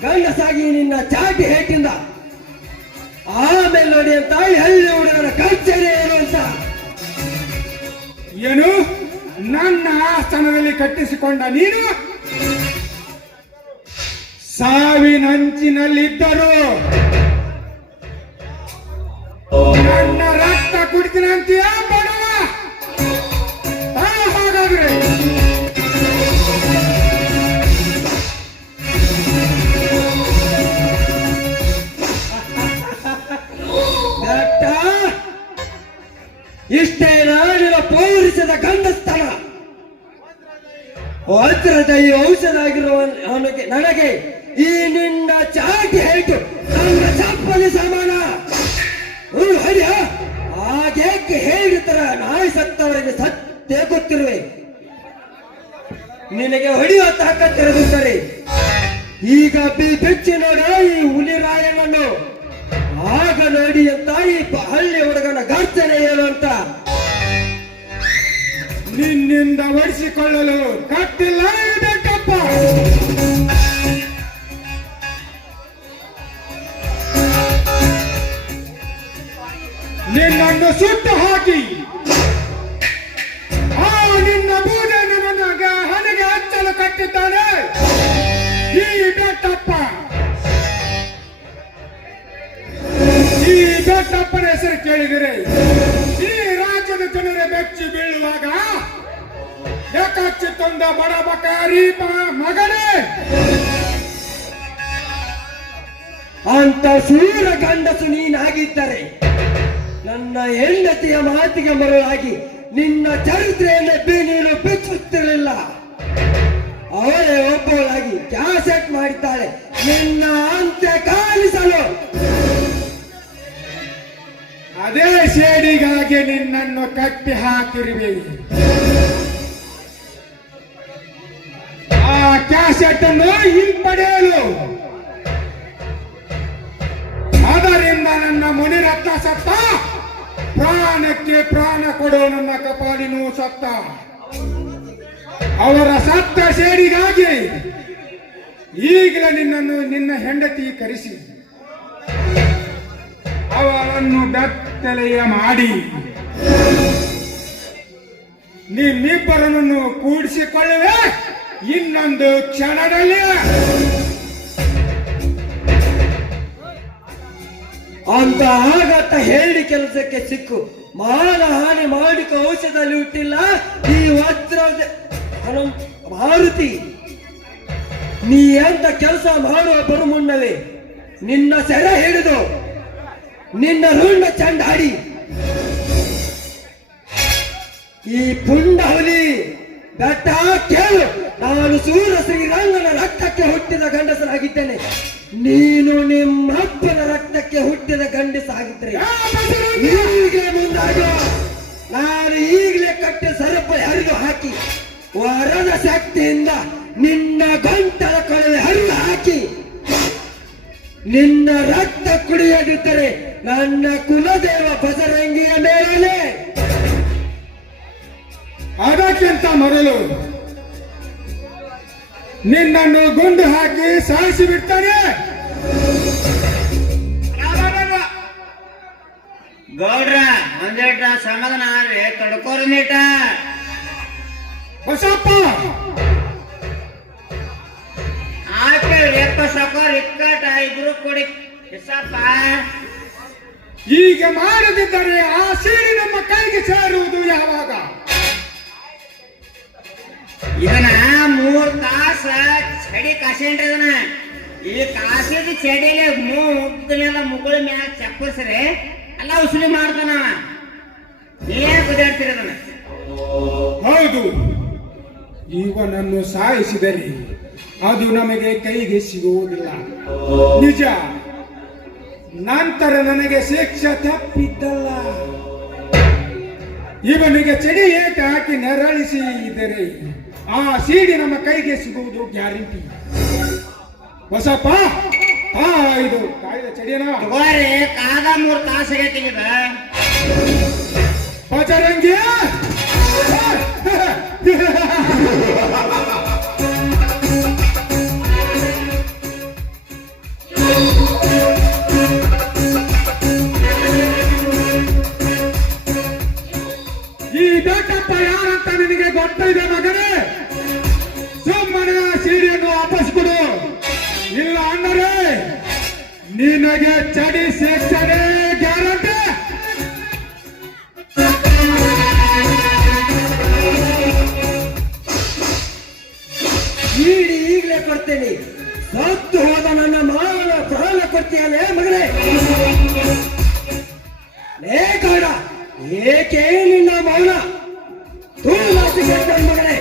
ಗಂಡಸಾಗಿ ನಿನ್ನ ಚಾಟಿ ಹೇಟಿಂದ ಆಮೇಲೆ ನೋಡಿ ಅಂತ ಹಳ್ಳಿ ಹುಡುಗರ ಕಲ್ಚರ್ ಏನು ಅಂತ. ಏನು ನನ್ನ ಆಸ್ಥಾನದಲ್ಲಿ ಕಟ್ಟಿಸಿಕೊಂಡ ನೀನು ಸಾವಿನಂಚಿನಲ್ಲಿದ್ದರು ನನ್ನ ರಕ್ತ ಕುಡಿತೀನಂತೀಯ ಬಡವ? ಹಾಗಾದ್ರೆ ಇಷ್ಟೇ ನಾಡಿನ ಪೌರಿಸದ ಗಂಡಸ್ತನ. ವಜ್ರದ ಈ ಔಷಧ ಆಗಿರುವ ನನಗೆ ಈ ನಿನ್ನ ಚಾಟಿ ಹೇಟು ನನ್ನ ಚಪ್ಪಲಿ ಸಮಾನ. ಹರಿಯ ಹಾಗೇಕೆ ಹೇಳಿತರ ನಾಯಿ ಸತ್ತವರಿಗೆ ಸತ್ತೇ ಗೊತ್ತಿರುವೆ. ನಿನಗೆ ಹೊಡೆಯುವ ತಾಕತ್ತಿರದಿದ್ದರೆ ಈಗ ಬಿಚ್ಚಿ ನೋಡ ಈ ಹುಲಿರಾಯನನ್ನು. ಆಗ ನೋಡಿ ಅಂತ ಈ ಹಳ್ಳಿ ಹುಡುಗನ ಗರ್ಜನೆ ಏನು ಅಂತ. ನಿನ್ನಿಂದ ಒಡಿಸಿಕೊಳ್ಳಲು ಕಟ್ಟಿಲ್ಲ ಬೇಕಪ್ಪ. ನಿನ್ನನ್ನು ಸುಟ್ಟು ಹಾಕಿ ಆ ನಿನ್ನ ಬೂದನ್ನು ನನಗ ಹಣೆಗೆ ಹಚ್ಚಲು ಕಟ್ಟಿದ್ದಾನೆ ಈ ಬೆಟ್ಟಪ್ಪ. ಈ ಬೆಟ್ಟಪ್ಪನ ಹೆಸರು ಕೇಳಿದರೆ ಈ ರಾಜ್ಯದ ಜನರ ಬೆಚ್ಚಿ ಬೀಳುವಾಗ ಯಾಕಚ್ಚಿ ತಂದ ಬಡ ಬಕಾರೀಪ ಮಗನೇ ಅಂತ ಸೂರ ಗಂಡಸು ನೀನಾಗಿದ್ದರೆ ನನ್ನ ಹೆಂಡತಿಯ ಮಾತಿಗೆ ಮರಳಾಗಿ ನಿನ್ನ ಚರಿತ್ರೆಯನ್ನೇ ನೀನು ಬಿಚ್ಚುತ್ತಿರಲಿಲ್ಲ. ಅವಳೇ ಒಬ್ಬಳಾಗಿ ಕ್ಯಾಸೆಟ್ ಮಾಡಿದ್ದಾಳೆ ನಿನ್ನ ಅಂತ್ಯ ಕಾಣಿಸಲು. ಅದೇ ಸೇಡಿಗಾಗಿ ನಿನ್ನನ್ನು ಕಟ್ಟಿ ಹಾಕಿರುವೆ. ಆ ಕ್ಯಾಸೆಟ್ ಅನ್ನು ಹಿಂಪಡೆಯಲು ಅದರಿಂದ ನನ್ನ ಮುನಿರತ್ನ ಸತ್ತ, ಪ್ರಾಣಕ್ಕೆ ಪ್ರಾಣ ಕೊಡೋ ನನ್ನ ಕಪಾಲಿನೂ ಸತ್ತ. ಅವರ ಸತ್ತ ಸೇಡಿಗಾಗಿ ಈಗಲೇ ನಿನ್ನ ಹೆಂಡತಿ ಕರೆಸಿ ಅವಳನ್ನು ಬೆತ್ತಲೆಯ ಮಾಡಿ ನಿಮ್ಮಿಬ್ಬರನ್ನು ಕೂಡಿಸಿಕೊಳ್ಳುವೆ ಇನ್ನೊಂದು ಕ್ಷಣದಲ್ಲಿ. ಅಂತ ಆಗತ್ತ ಹೇಳಿ ಕೆಲಸಕ್ಕೆ ಸಿಕ್ಕು ಮಾನ ಹಾನಿ ಮಾಡಿಕ ಔಷಧದಲ್ಲಿ ಹುಟ್ಟಿಲ್ಲ ಈ ವಜ್ರದ ಮಾರುತಿ. ನೀ ಎಂತ ಕೆಲಸ ಮಾಡುವ ಬರು ಮುನ್ನವೇ ನಿನ್ನ ಸೆರೆ ಹಿಡಿದು ನಿನ್ನ ರುಂಡ ಚಂಡಾಡಿ ಈ ಪುಂಡ ಹುಲಿ ಬೆಟ್ಟ ಕೇಳು. ನಾನು ಸೂರ ಶ್ರೀರಂಗನ ರಕ್ತಕ್ಕೆ ಹುಟ್ಟಿದ ಗಂಡಸನಾಗಿದ್ದೇನೆ. ನೀನು ನಿಮ್ಮಪ್ಪನ ರಕ್ತಕ್ಕೆ ಹುಟ್ಟಿದ ಗಂಡಸಾಗಿದ್ದರೆ ಹೀಗೆ ಮುಂದಾಗ ನಾನು ಈಗಲೇ ಕಟ್ಟಿ ಸರಪ ಹರಿದು ಹಾಕಿ ವರದ ಶಕ್ತಿಯಿಂದ ನಿನ್ನ ಗಂಟಲ ಕೊಳವೆ ಹರಿದು ಹಾಕಿ ನಿನ್ನ ರಕ್ತ ಕುಡಿಯದಿದ್ದರೆ ನನ್ನ ಕುಲದೇವ ಬಜರಂಗಿಯ ಮೇಲೆ. ಅದಕ್ಕಿಂತ ಮೊದಲು ನಿನ್ನನ್ನು ಗುಂಡು ಹಾಕಿ ಸಾಯಿಸಿ ಬಿಡ್ತಾನೆ. ಗೌಡ್ರ ಒಂದೇಟ ಸಮಾಧಾನ ಆದ್ರೆ ತಡ್ಕೋರ ನೀಟ. ಬಸಪ್ಪ ಆಕೆ ಎಪ್ಪ ಸಕೋರ್ ಇಕ್ಕಟ ಇಬ್ರು ಕೊಡಿ ಎಸಪ್ಪ. ಈಗ ಮಾಡದಿದ್ದರೆ ಆ ಸೀಡಿ ನಮ್ಮ ಕೈಗೆ ಸೇರುವುದು ಯಾವಾಗ? ಇದನ್ನ 3 ತಾಸ ಚಡಿ ಕಾಸೇನ್ರಿ. ಇದನ್ನ ಈ ಕಾಸಿದ ಚಡಿಗೆ ಮುಗ್ದನೆಲ್ಲ ಮುಗುಳ ಮ್ಯಾಲ ಚಪ್ಪಸ್ರೆ ಎಲ್ಲ ಉಸುಲಿ ಮಾಡ್ತಾನ. ಏನ್ ಕುದಾಡ್ತೀರ ಅದನ್ನ? ಹೌದು, ಇವನನ್ನು ಸಾಯಿಸಿದರೆ ಅದು ನಮಗೆ ಕೈಗೆ ಸಿಗುವುದಿಲ್ಲ, ನಿಜ. ನಂತರ ನನಗೆ ಶಿಕ್ಷೆ ತಪ್ಪಿದ್ದಲ್ಲ. ಇವನಿಗೆ ಚಡಿ ಏಟು ಹಾಕಿ ನೆರಳಿಸಿ ಇದ್ದರೆ ಆ ಸೀಡಿ ನಮ್ಮ ಕೈಗೆ ಸಿಗುವುದು ಗ್ಯಾರಂಟಿ. ಬಸಪ್ಪ, ಇದು ಕಾಯ್ದೆ ಚಡಿಯನ ತಗೋರಿ, ಕಾದ 3 ತಾಸು ಆಗೈತಿದ. ಬಜರಂಗಿ ಈ ಬೇಟಪ್ಪ ಯಾರಂತ ನಿನಗೆ ಗೊತ್ತಿದೆ ಮಗನೇ? ಸುಮ್ಮನೆ ಸೀಡಿಯನ್ನು ವಾಪಸ್ ಕೊಡು, ಇಲ್ಲ ಅಂದರೆ ನಿನಗೆ ಚಡಿ ಶಿಕ್ಷೆ ಗ್ಯಾರಂಟಿ. ಈಗಲೇ ಕೊಡ್ತೇನೆ. ಸತ್ತು ಹೋದ ನನ್ನ ಮಾವನ ಪ್ರಾಣ ಕೊಡ್ತೀಯಲೇ ಮಗನೇ. ಲೇ ಗೌಡ, ಏಕೆ ನಿನ್ನ ಮೌನ? ಮಗನೇ,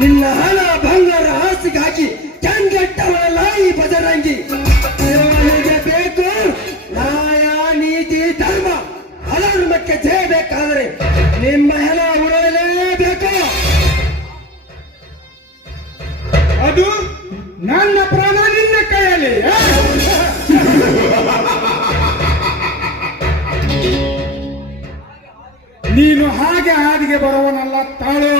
ನಿನ್ನ ಹಣ ಬಂಗಾರ ಆಸ್ತಿಗಾಗಿ ಚಂಗೆಟ್ಟವನಲ್ಲ ಈ ಬಜರಂಗಿ. ಇವನಿಗೆ ಬೇಕು ನ್ಯಾಯ, ನೀತಿ, ಧರ್ಮ. ಅಧರ್ಮಕ್ಕೆ ಜಯಬೇಕಾದರೆ ನಿಮ್ಮ ಹೆಣ ಉಡಲೇಬೇಕು. ಅದು ನನ್ನ ಪ್ರಾಣ ನಿನ್ನ ಕೈಯಲ್ಲಿ. ನೀನು ಹಾದಿಗೆ ಬರುವನಲ್ಲ, ತಾಳು.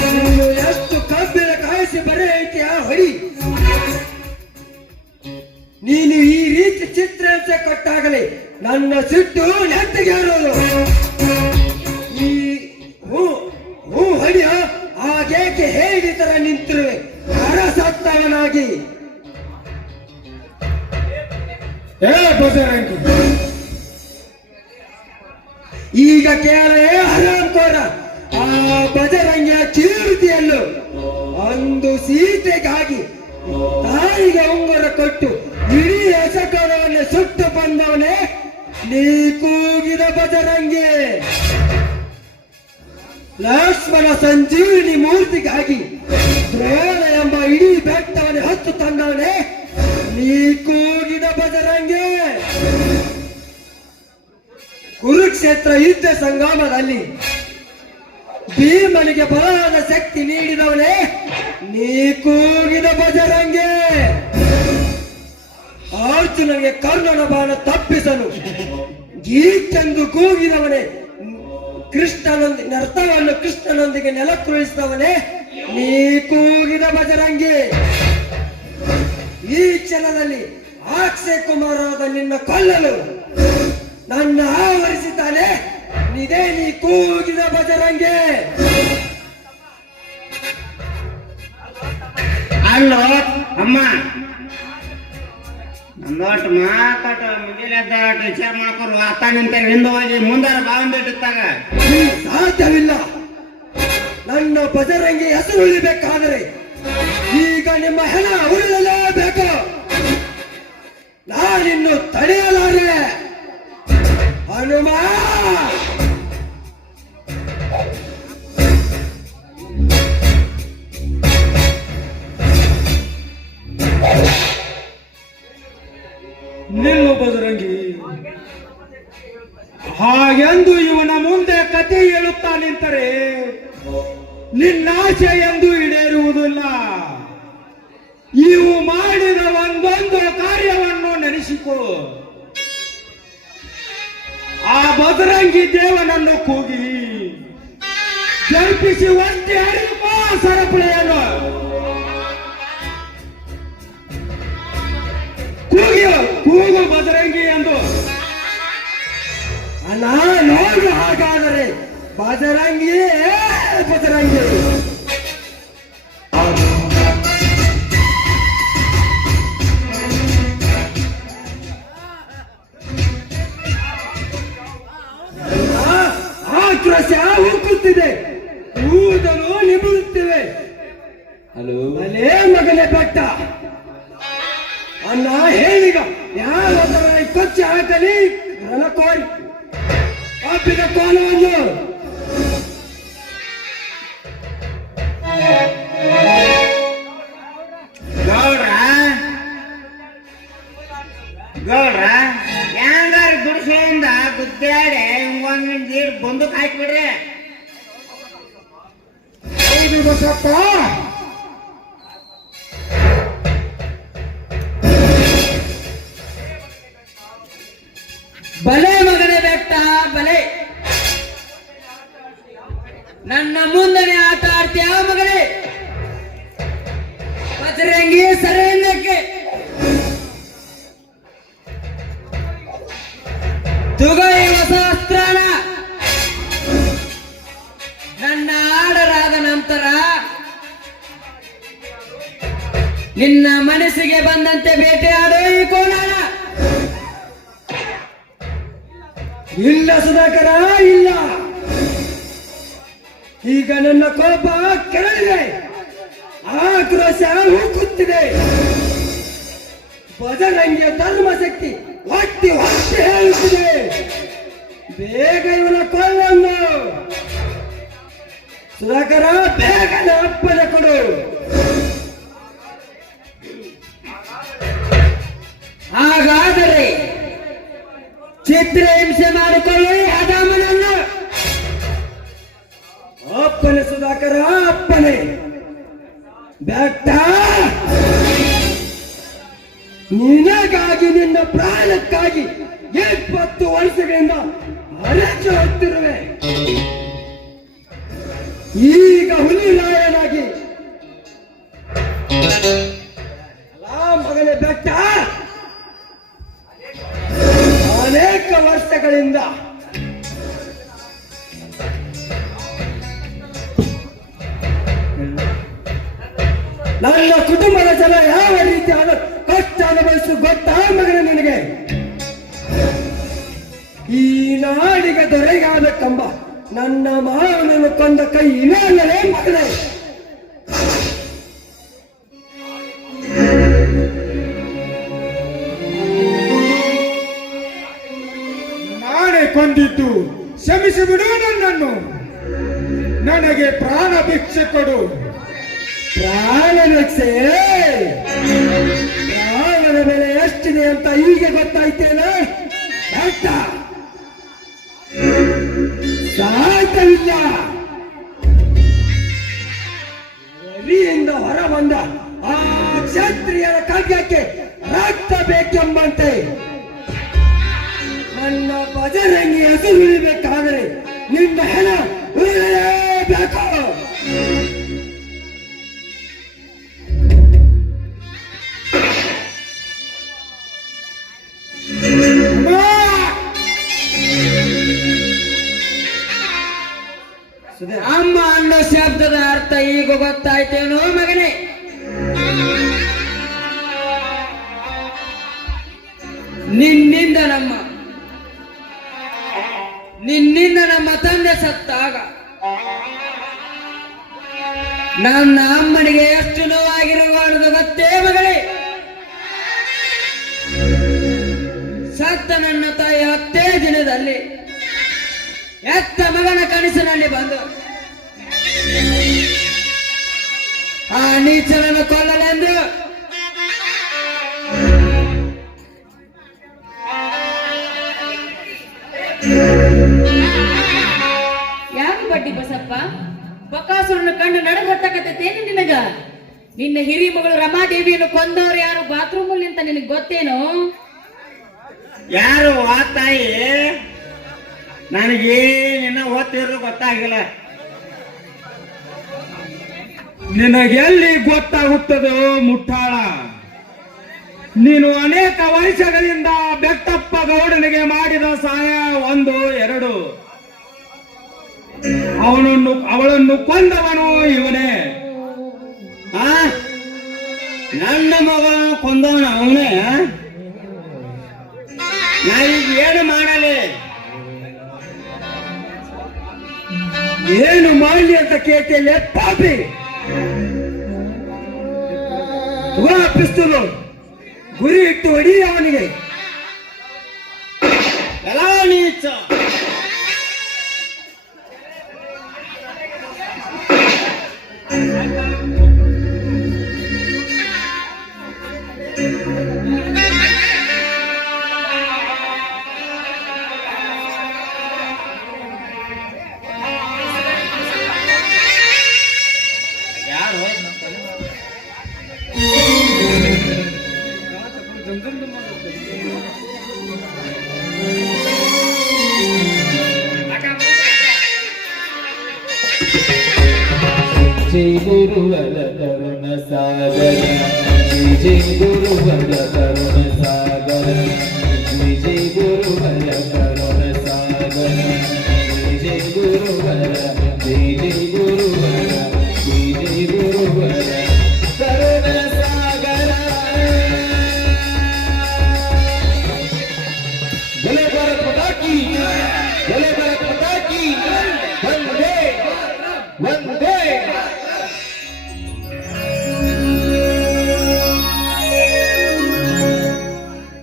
ನೀನು ಎಷ್ಟು ಕಬ್ಬಿನ ಕಾಯಿಸಿ ಬರೆ ಐತಿಯ ಹೊಡಿ. ನೀನು ಈ ರೀತಿ ಚಿತ್ರಹಿಂಸೆ ಕೊಟ್ಟಾಗಲೇ ನನ್ನ ಸಿಟ್ಟು ನೆತ್ತಿಗೆ ಹೇಳೋದು. ಈ ಹೂ ಹೊಡಿಯ ಆಗೇಕೆ ಹೇಗೆ ತರ ನಿಂತಿರುವೆ ಅರಸತ್ತವನಾಗಿ. ಬಜರಂಗಿ, ಈಗ ಕೇಳೇ ಹರಾಮ್ಕೋರ. ಆ ಬಜರಂಗಿಯ ಕೀರ್ತಿಯಲ್ಲೂ ಒಂದು ಸೀತೆಗಾಗಿ ತಾಯಿಗೆ ಉಂಗುರ ಕೊಟ್ಟು ಇಡೀ ಯಶಕರವನ್ನು ಸುಟ್ಟು ಬಂದವನೇ ನೀ ಕೂಗಿದ ಬಜರಂಗಿ. ಲಕ್ಷ್ಮಣ ಸಂಜೀವಿನಿ ಮೂರ್ತಿಗಾಗಿ ದ್ರೋಣ ಎಂಬ ಇಡೀ ಬೆಟ್ಟವನ್ನು ಹೊತ್ತು ತಂದವನೇ ನೀ ಕೂಗಿದ ಬಜರಂಗಿ. ಕುರುಕ್ಷೇತ್ರ ಯುದ್ಧ ಸಂಗಮದಲ್ಲಿ ಭೀಮನಿಗೆ ಬಲವಾದ ಶಕ್ತಿ ನೀಡಿದವನೇ ನೀ ಕೂಗಿದ ಬಜರಂಗಿ. ಅರ್ಜುನನಿಗೆ ಕರ್ಣನ ಬಾಣ ತಪ್ಪಿಸಲು ಗೀತೆಂದು ಕೂಗಿದವನೇ ಕೃಷ್ಣನೊಂದಿಗೆ ನರ್ತವನ್ನು ಕೃಷ್ಣನೊಂದಿಗೆ ನೆಲಕ್ಕುಳಿಸಿದವನೇ ನೀ ಕೂಗಿದ ಬಜರಂಗಿ. ಈ ಕ್ಷಣದಲ್ಲಿ ಅಕ್ಷಯ್ ಕುಮಾರರಾದ ನಿನ್ನ ಕೊಲ್ಲಲು ನನ್ನ ಆವರಿಸಿದ್ದಾನೆ ನಿದೇ ನೀ ಕೂಗಿದ ಬಜರಂಗಿ. ಅಲ್ಲೋ ಅಮ್ಮ, ನಮ್ಮೊಟ್ಟು ಮಾತಾಟ ಮುಂಜಾನೆ ಎದ್ದಾಟ ವಿಚಾರ ಮಾಡ್ಕೊರು. ಅತ್ತ ನಿಂತ ಹಿಂದೆ ಹೋಗಿ ಮುಂದಾರ ಬಾವಂದಿಟ್ಟಾಗ ಸಾಧ್ಯವಿಲ್ಲ. ನನ್ನ ಬಜರಂಗಿ ಹೆಸರು ಉಳಿಬೇಕಾದರೆ ಈಗ ನಿಮ್ಮ ಹೆಣ ಉಳಿಯಲೇಬೇಕು. ನಾನಿನ್ನು ತಡೆಯಲಾರೆ ಹನುಮ. ನಿಲ್ಲು ಬಜರಂಗಿ. ಹಾಗೆಂದು ಇವನ ಮುಂದೆ ಕತೆ ಹೇಳುತ್ತಾ ನಿಂತರೆ ನಿನ್ನ ಆಸೆ ಎಂದು ಇವು ಮಾಡಿದ ಒಂದೊಂದು ಕಾರ್ಯವನ್ನು ನೆನೆಸಿಕೋ. ಆ ಬಜರಂಗಿ ದೇವನನ್ನು ಕೂಗಿ ಜರ್ಪಿಸಿ ಒತ್ತಿ ಹರಿದುಕೋ ಸರಪಳಿಯನ್ನು. ಕೂಗು ಬಜರಂಗಿ ಎಂದು. ನೋಡಿ ಹಾಗಾದರೆ ಬಜರಂಗಿ ಬಜರಂಗಿ. ಆಕ್ರೋಶ ಉಕ್ಕುತ್ತಿದೆ, ಕೂದಲು ನಿಮುರುತ್ತಿವೆ. ಹಲೋ, ಅಲೇ ಮಗನೇ ಬೆಟ್ಟ, ಅನ್ನ ಹೇಳಿಗ ಯಾವ ಕೊಚ್ಚಿ ಹಾಕಲಿ ಕೋರಿ ಅಪ್ಪಿದ ಕೋಲವನ್ನು. ಗೌಡ್ರ ಹೆಂಗಾರ ಗುಡಿಸಲಿಂದ ಗುದ್ದಾಡೆ ಒಂದ್ ನೀರು ಬಂದೂಕ್ ಹಾಕ್ಬಿಡ್ರಿ. ಹೌದು ಬಸಪ್ಪ, ಬಲೆ ಮಗನೇ ಬೆಟ್ಟ ಬಲೆ. ನನ್ನ ಮುಂದನೆ ಆಟ ಆಡ್ತೀಯ ಮಗನೇ? ಬಜರಂಗಿ ಸರೆಯನ್ನಕ್ಕೆ ತುಗೈ ಹೊಸ ಅಸ್ತ್ರನ. ನನ್ನ ಆಡರಾದ ನಂತರ ನಿನ್ನ ಮನಸ್ಸಿಗೆ ಬಂದಂತೆ ಬೇಟೆಯಾಡೋ ಈ ಕೋಲಾರ. ಇಲ್ಲ ಸುಧಾಕರ, ಇಲ್ಲ. ಈಗ ನನ್ನ ಕೋಪ ಕೆರಳಿದೆ, ಆಕ್ರೋಶ ಉಕ್ಕುತ್ತಿದೆ. ಬಜರಂಗಿಯ ಧರ್ಮಶಕ್ತಿ ಒತ್ತಿ ಒತ್ತಿ ಹೇಳುತ್ತಿದೆ. ಬೇಗ ಇವನ ಕೊಳ್ಳನ್ನು ಸುಧಾಕರ, ಬೇಗನ ಅಪ್ಪನೆ ಕೊಡು. ಹಾಗಾದರೆ ಚಿತ್ರಹಿಂಸೆ ಮಾಡಿಕೊಳ್ಳಿ ಅದಾಮನನ್ನು. ಅಪ್ಪನೆ ಸುಧಾಕರ, ಅಪ್ಪನೆ. ಬೆಟ್ಟ, ನಿನಗಾಗಿ ನಿನ್ನ ಪ್ರಾಣಕ್ಕಾಗಿ 20 ವರ್ಷಗಳಿಂದ ಅರಚ ಹೊತ್ತಿರುವೆ. ಈಗ ಹುಲಿರಾಯನಾಗಿ ಮಗನೇ ಬೆಟ್ಟ, ಅನೇಕ ವರ್ಷಗಳಿಂದ ನನ್ನ ಕುಟುಂಬದ ಜನ ಯಾವ ರೀತಿಯಾದ ಕಷ್ಟ ಅನುಭವಿಸು ಗೊತ್ತಾ ಮಗನೇ ನಿನಗೆ? ಈ ನಾಡಿಗೆ ದೊರೆಗಾಗಬೇಕೆಂಬ ನನ್ನ ಮಾವನನ್ನು ಕೊಂದ ಕೈ ಇಲ್ಲೇ ಮಗನೇ. ನಾನೇ ಕೊಂದಿದ್ದು, ಕ್ಷಮಿಸಿ ಬಿಡು ನನ್ನನ್ನು. ನನಗೆ ಪ್ರಾಣ ಭಿಕ್ಷೆ ಕೊಡು. ಪ್ರಾಣ ಭಿಕ್ಷೆ? ಪ್ರಾಣದ ಬೆಲೆ ಎಷ್ಟಿದೆ ಅಂತ ಈಗ ಗೊತ್ತಾಯ್ತೇನ? ಸಾಧ್ಯವಿಲ್ಲ. ವರಿಯಿಂದ ಹೊರ ಬಂದ ಆ ಕ್ಷತ್ರಿಯರ ಖಡ್ಗಕ್ಕೆ ರಕ್ತ ಬೇಕೆಂಬಂತೆ ನನ್ನ ಬಜರಂಗಿ ಹೆಸರು ಉಳಿಬೇಕಾದರೆ ನಿನ್ನ ಹೆಣ ಉಳಿಯಲೇಬೇಕು. ಅಮ್ಮ ಅನ್ನೋ ಶಬ್ದದ ಅರ್ಥ ಈಗ ಗೊತ್ತಾಯ್ತೇನೋ ಮಗನೇ? ನಿನ್ನಿಂದ ನಮ್ಮ ತಂದೆ ಸತ್ತಾಗ ನನ್ನ ಅಮ್ಮನಿಗೆ ಎಷ್ಟು ನೋವಾಗಿರಬಾರದು ಗೊತ್ತೇ ಮಗಳೇ? ಸತ್ತ ನನ್ನ ತಾಯಿ 10 ದಿನದಲ್ಲಿ ಎತ್ತ ಮಗನ ಕನಸಿನಲ್ಲಿ ಬಂದು ಆ ನೀಚನನ್ನು ಕೊಲ್ಲಲೆಂದು ಯಾಕೆ ಬಡ್ಡಿ ಬಸಪ್ಪ? ಬಕಾಸುರನ ಕಂಡು ನಡಗ ಹೊಟ್ಟಕತ್ತೇನು ನಿನಗ? ನಿನ್ನ ಹಿರಿ ಮಗಳು ರಮಾದೇವಿಯನ್ನು ಕೊಂದವ್ರು ಯಾರು ಬಾತ್ರೂಮ್ ಅಲ್ಲಿ ಅಂತ ನಿನಗೆ ಗೊತ್ತೇನು? ಯಾರು ಆ ತಾಯಿ? ನನಗೇನಿನ್ನ ಓದ್ತಿರೋದು ಗೊತ್ತಾಗಿಲ್ಲ. ನಿನಗೆಲ್ಲಿ ಗೊತ್ತಾಗುತ್ತದೋ ಮುಟ್ಟಾಳ. ನೀನು ಅನೇಕ ವರ್ಷಗಳಿಂದ ಬೆಟ್ಟಪ್ಪ ಗೌಡನಿಗೆ ಮಾಡಿದ ಸಹಾಯ 1, 2. ಅವಳನ್ನು ಕೊಂದವನು ಇವನೇ. ಆ ನನ್ನ ಮಗಳನ್ನು ಕೊಂದವನು ಅವನೇ. ನಾವೀಗ ಏನು ಮಾಡಲಿ? ಏನು ಮಾಡಲಿ ಅಂತ ಕೇಳ್ತಿಲ್ಲ ಪಾಪಿ. ಪಿಸ್ತೂಲು ಗುರಿ ಇಟ್ಟು ಹೊಡಿ ಅವನಿಗೆ. ಎಲ್ಲ ನೀಚ. जय गुरुवर करुण सागर, जय गुरुवर करुण सागर.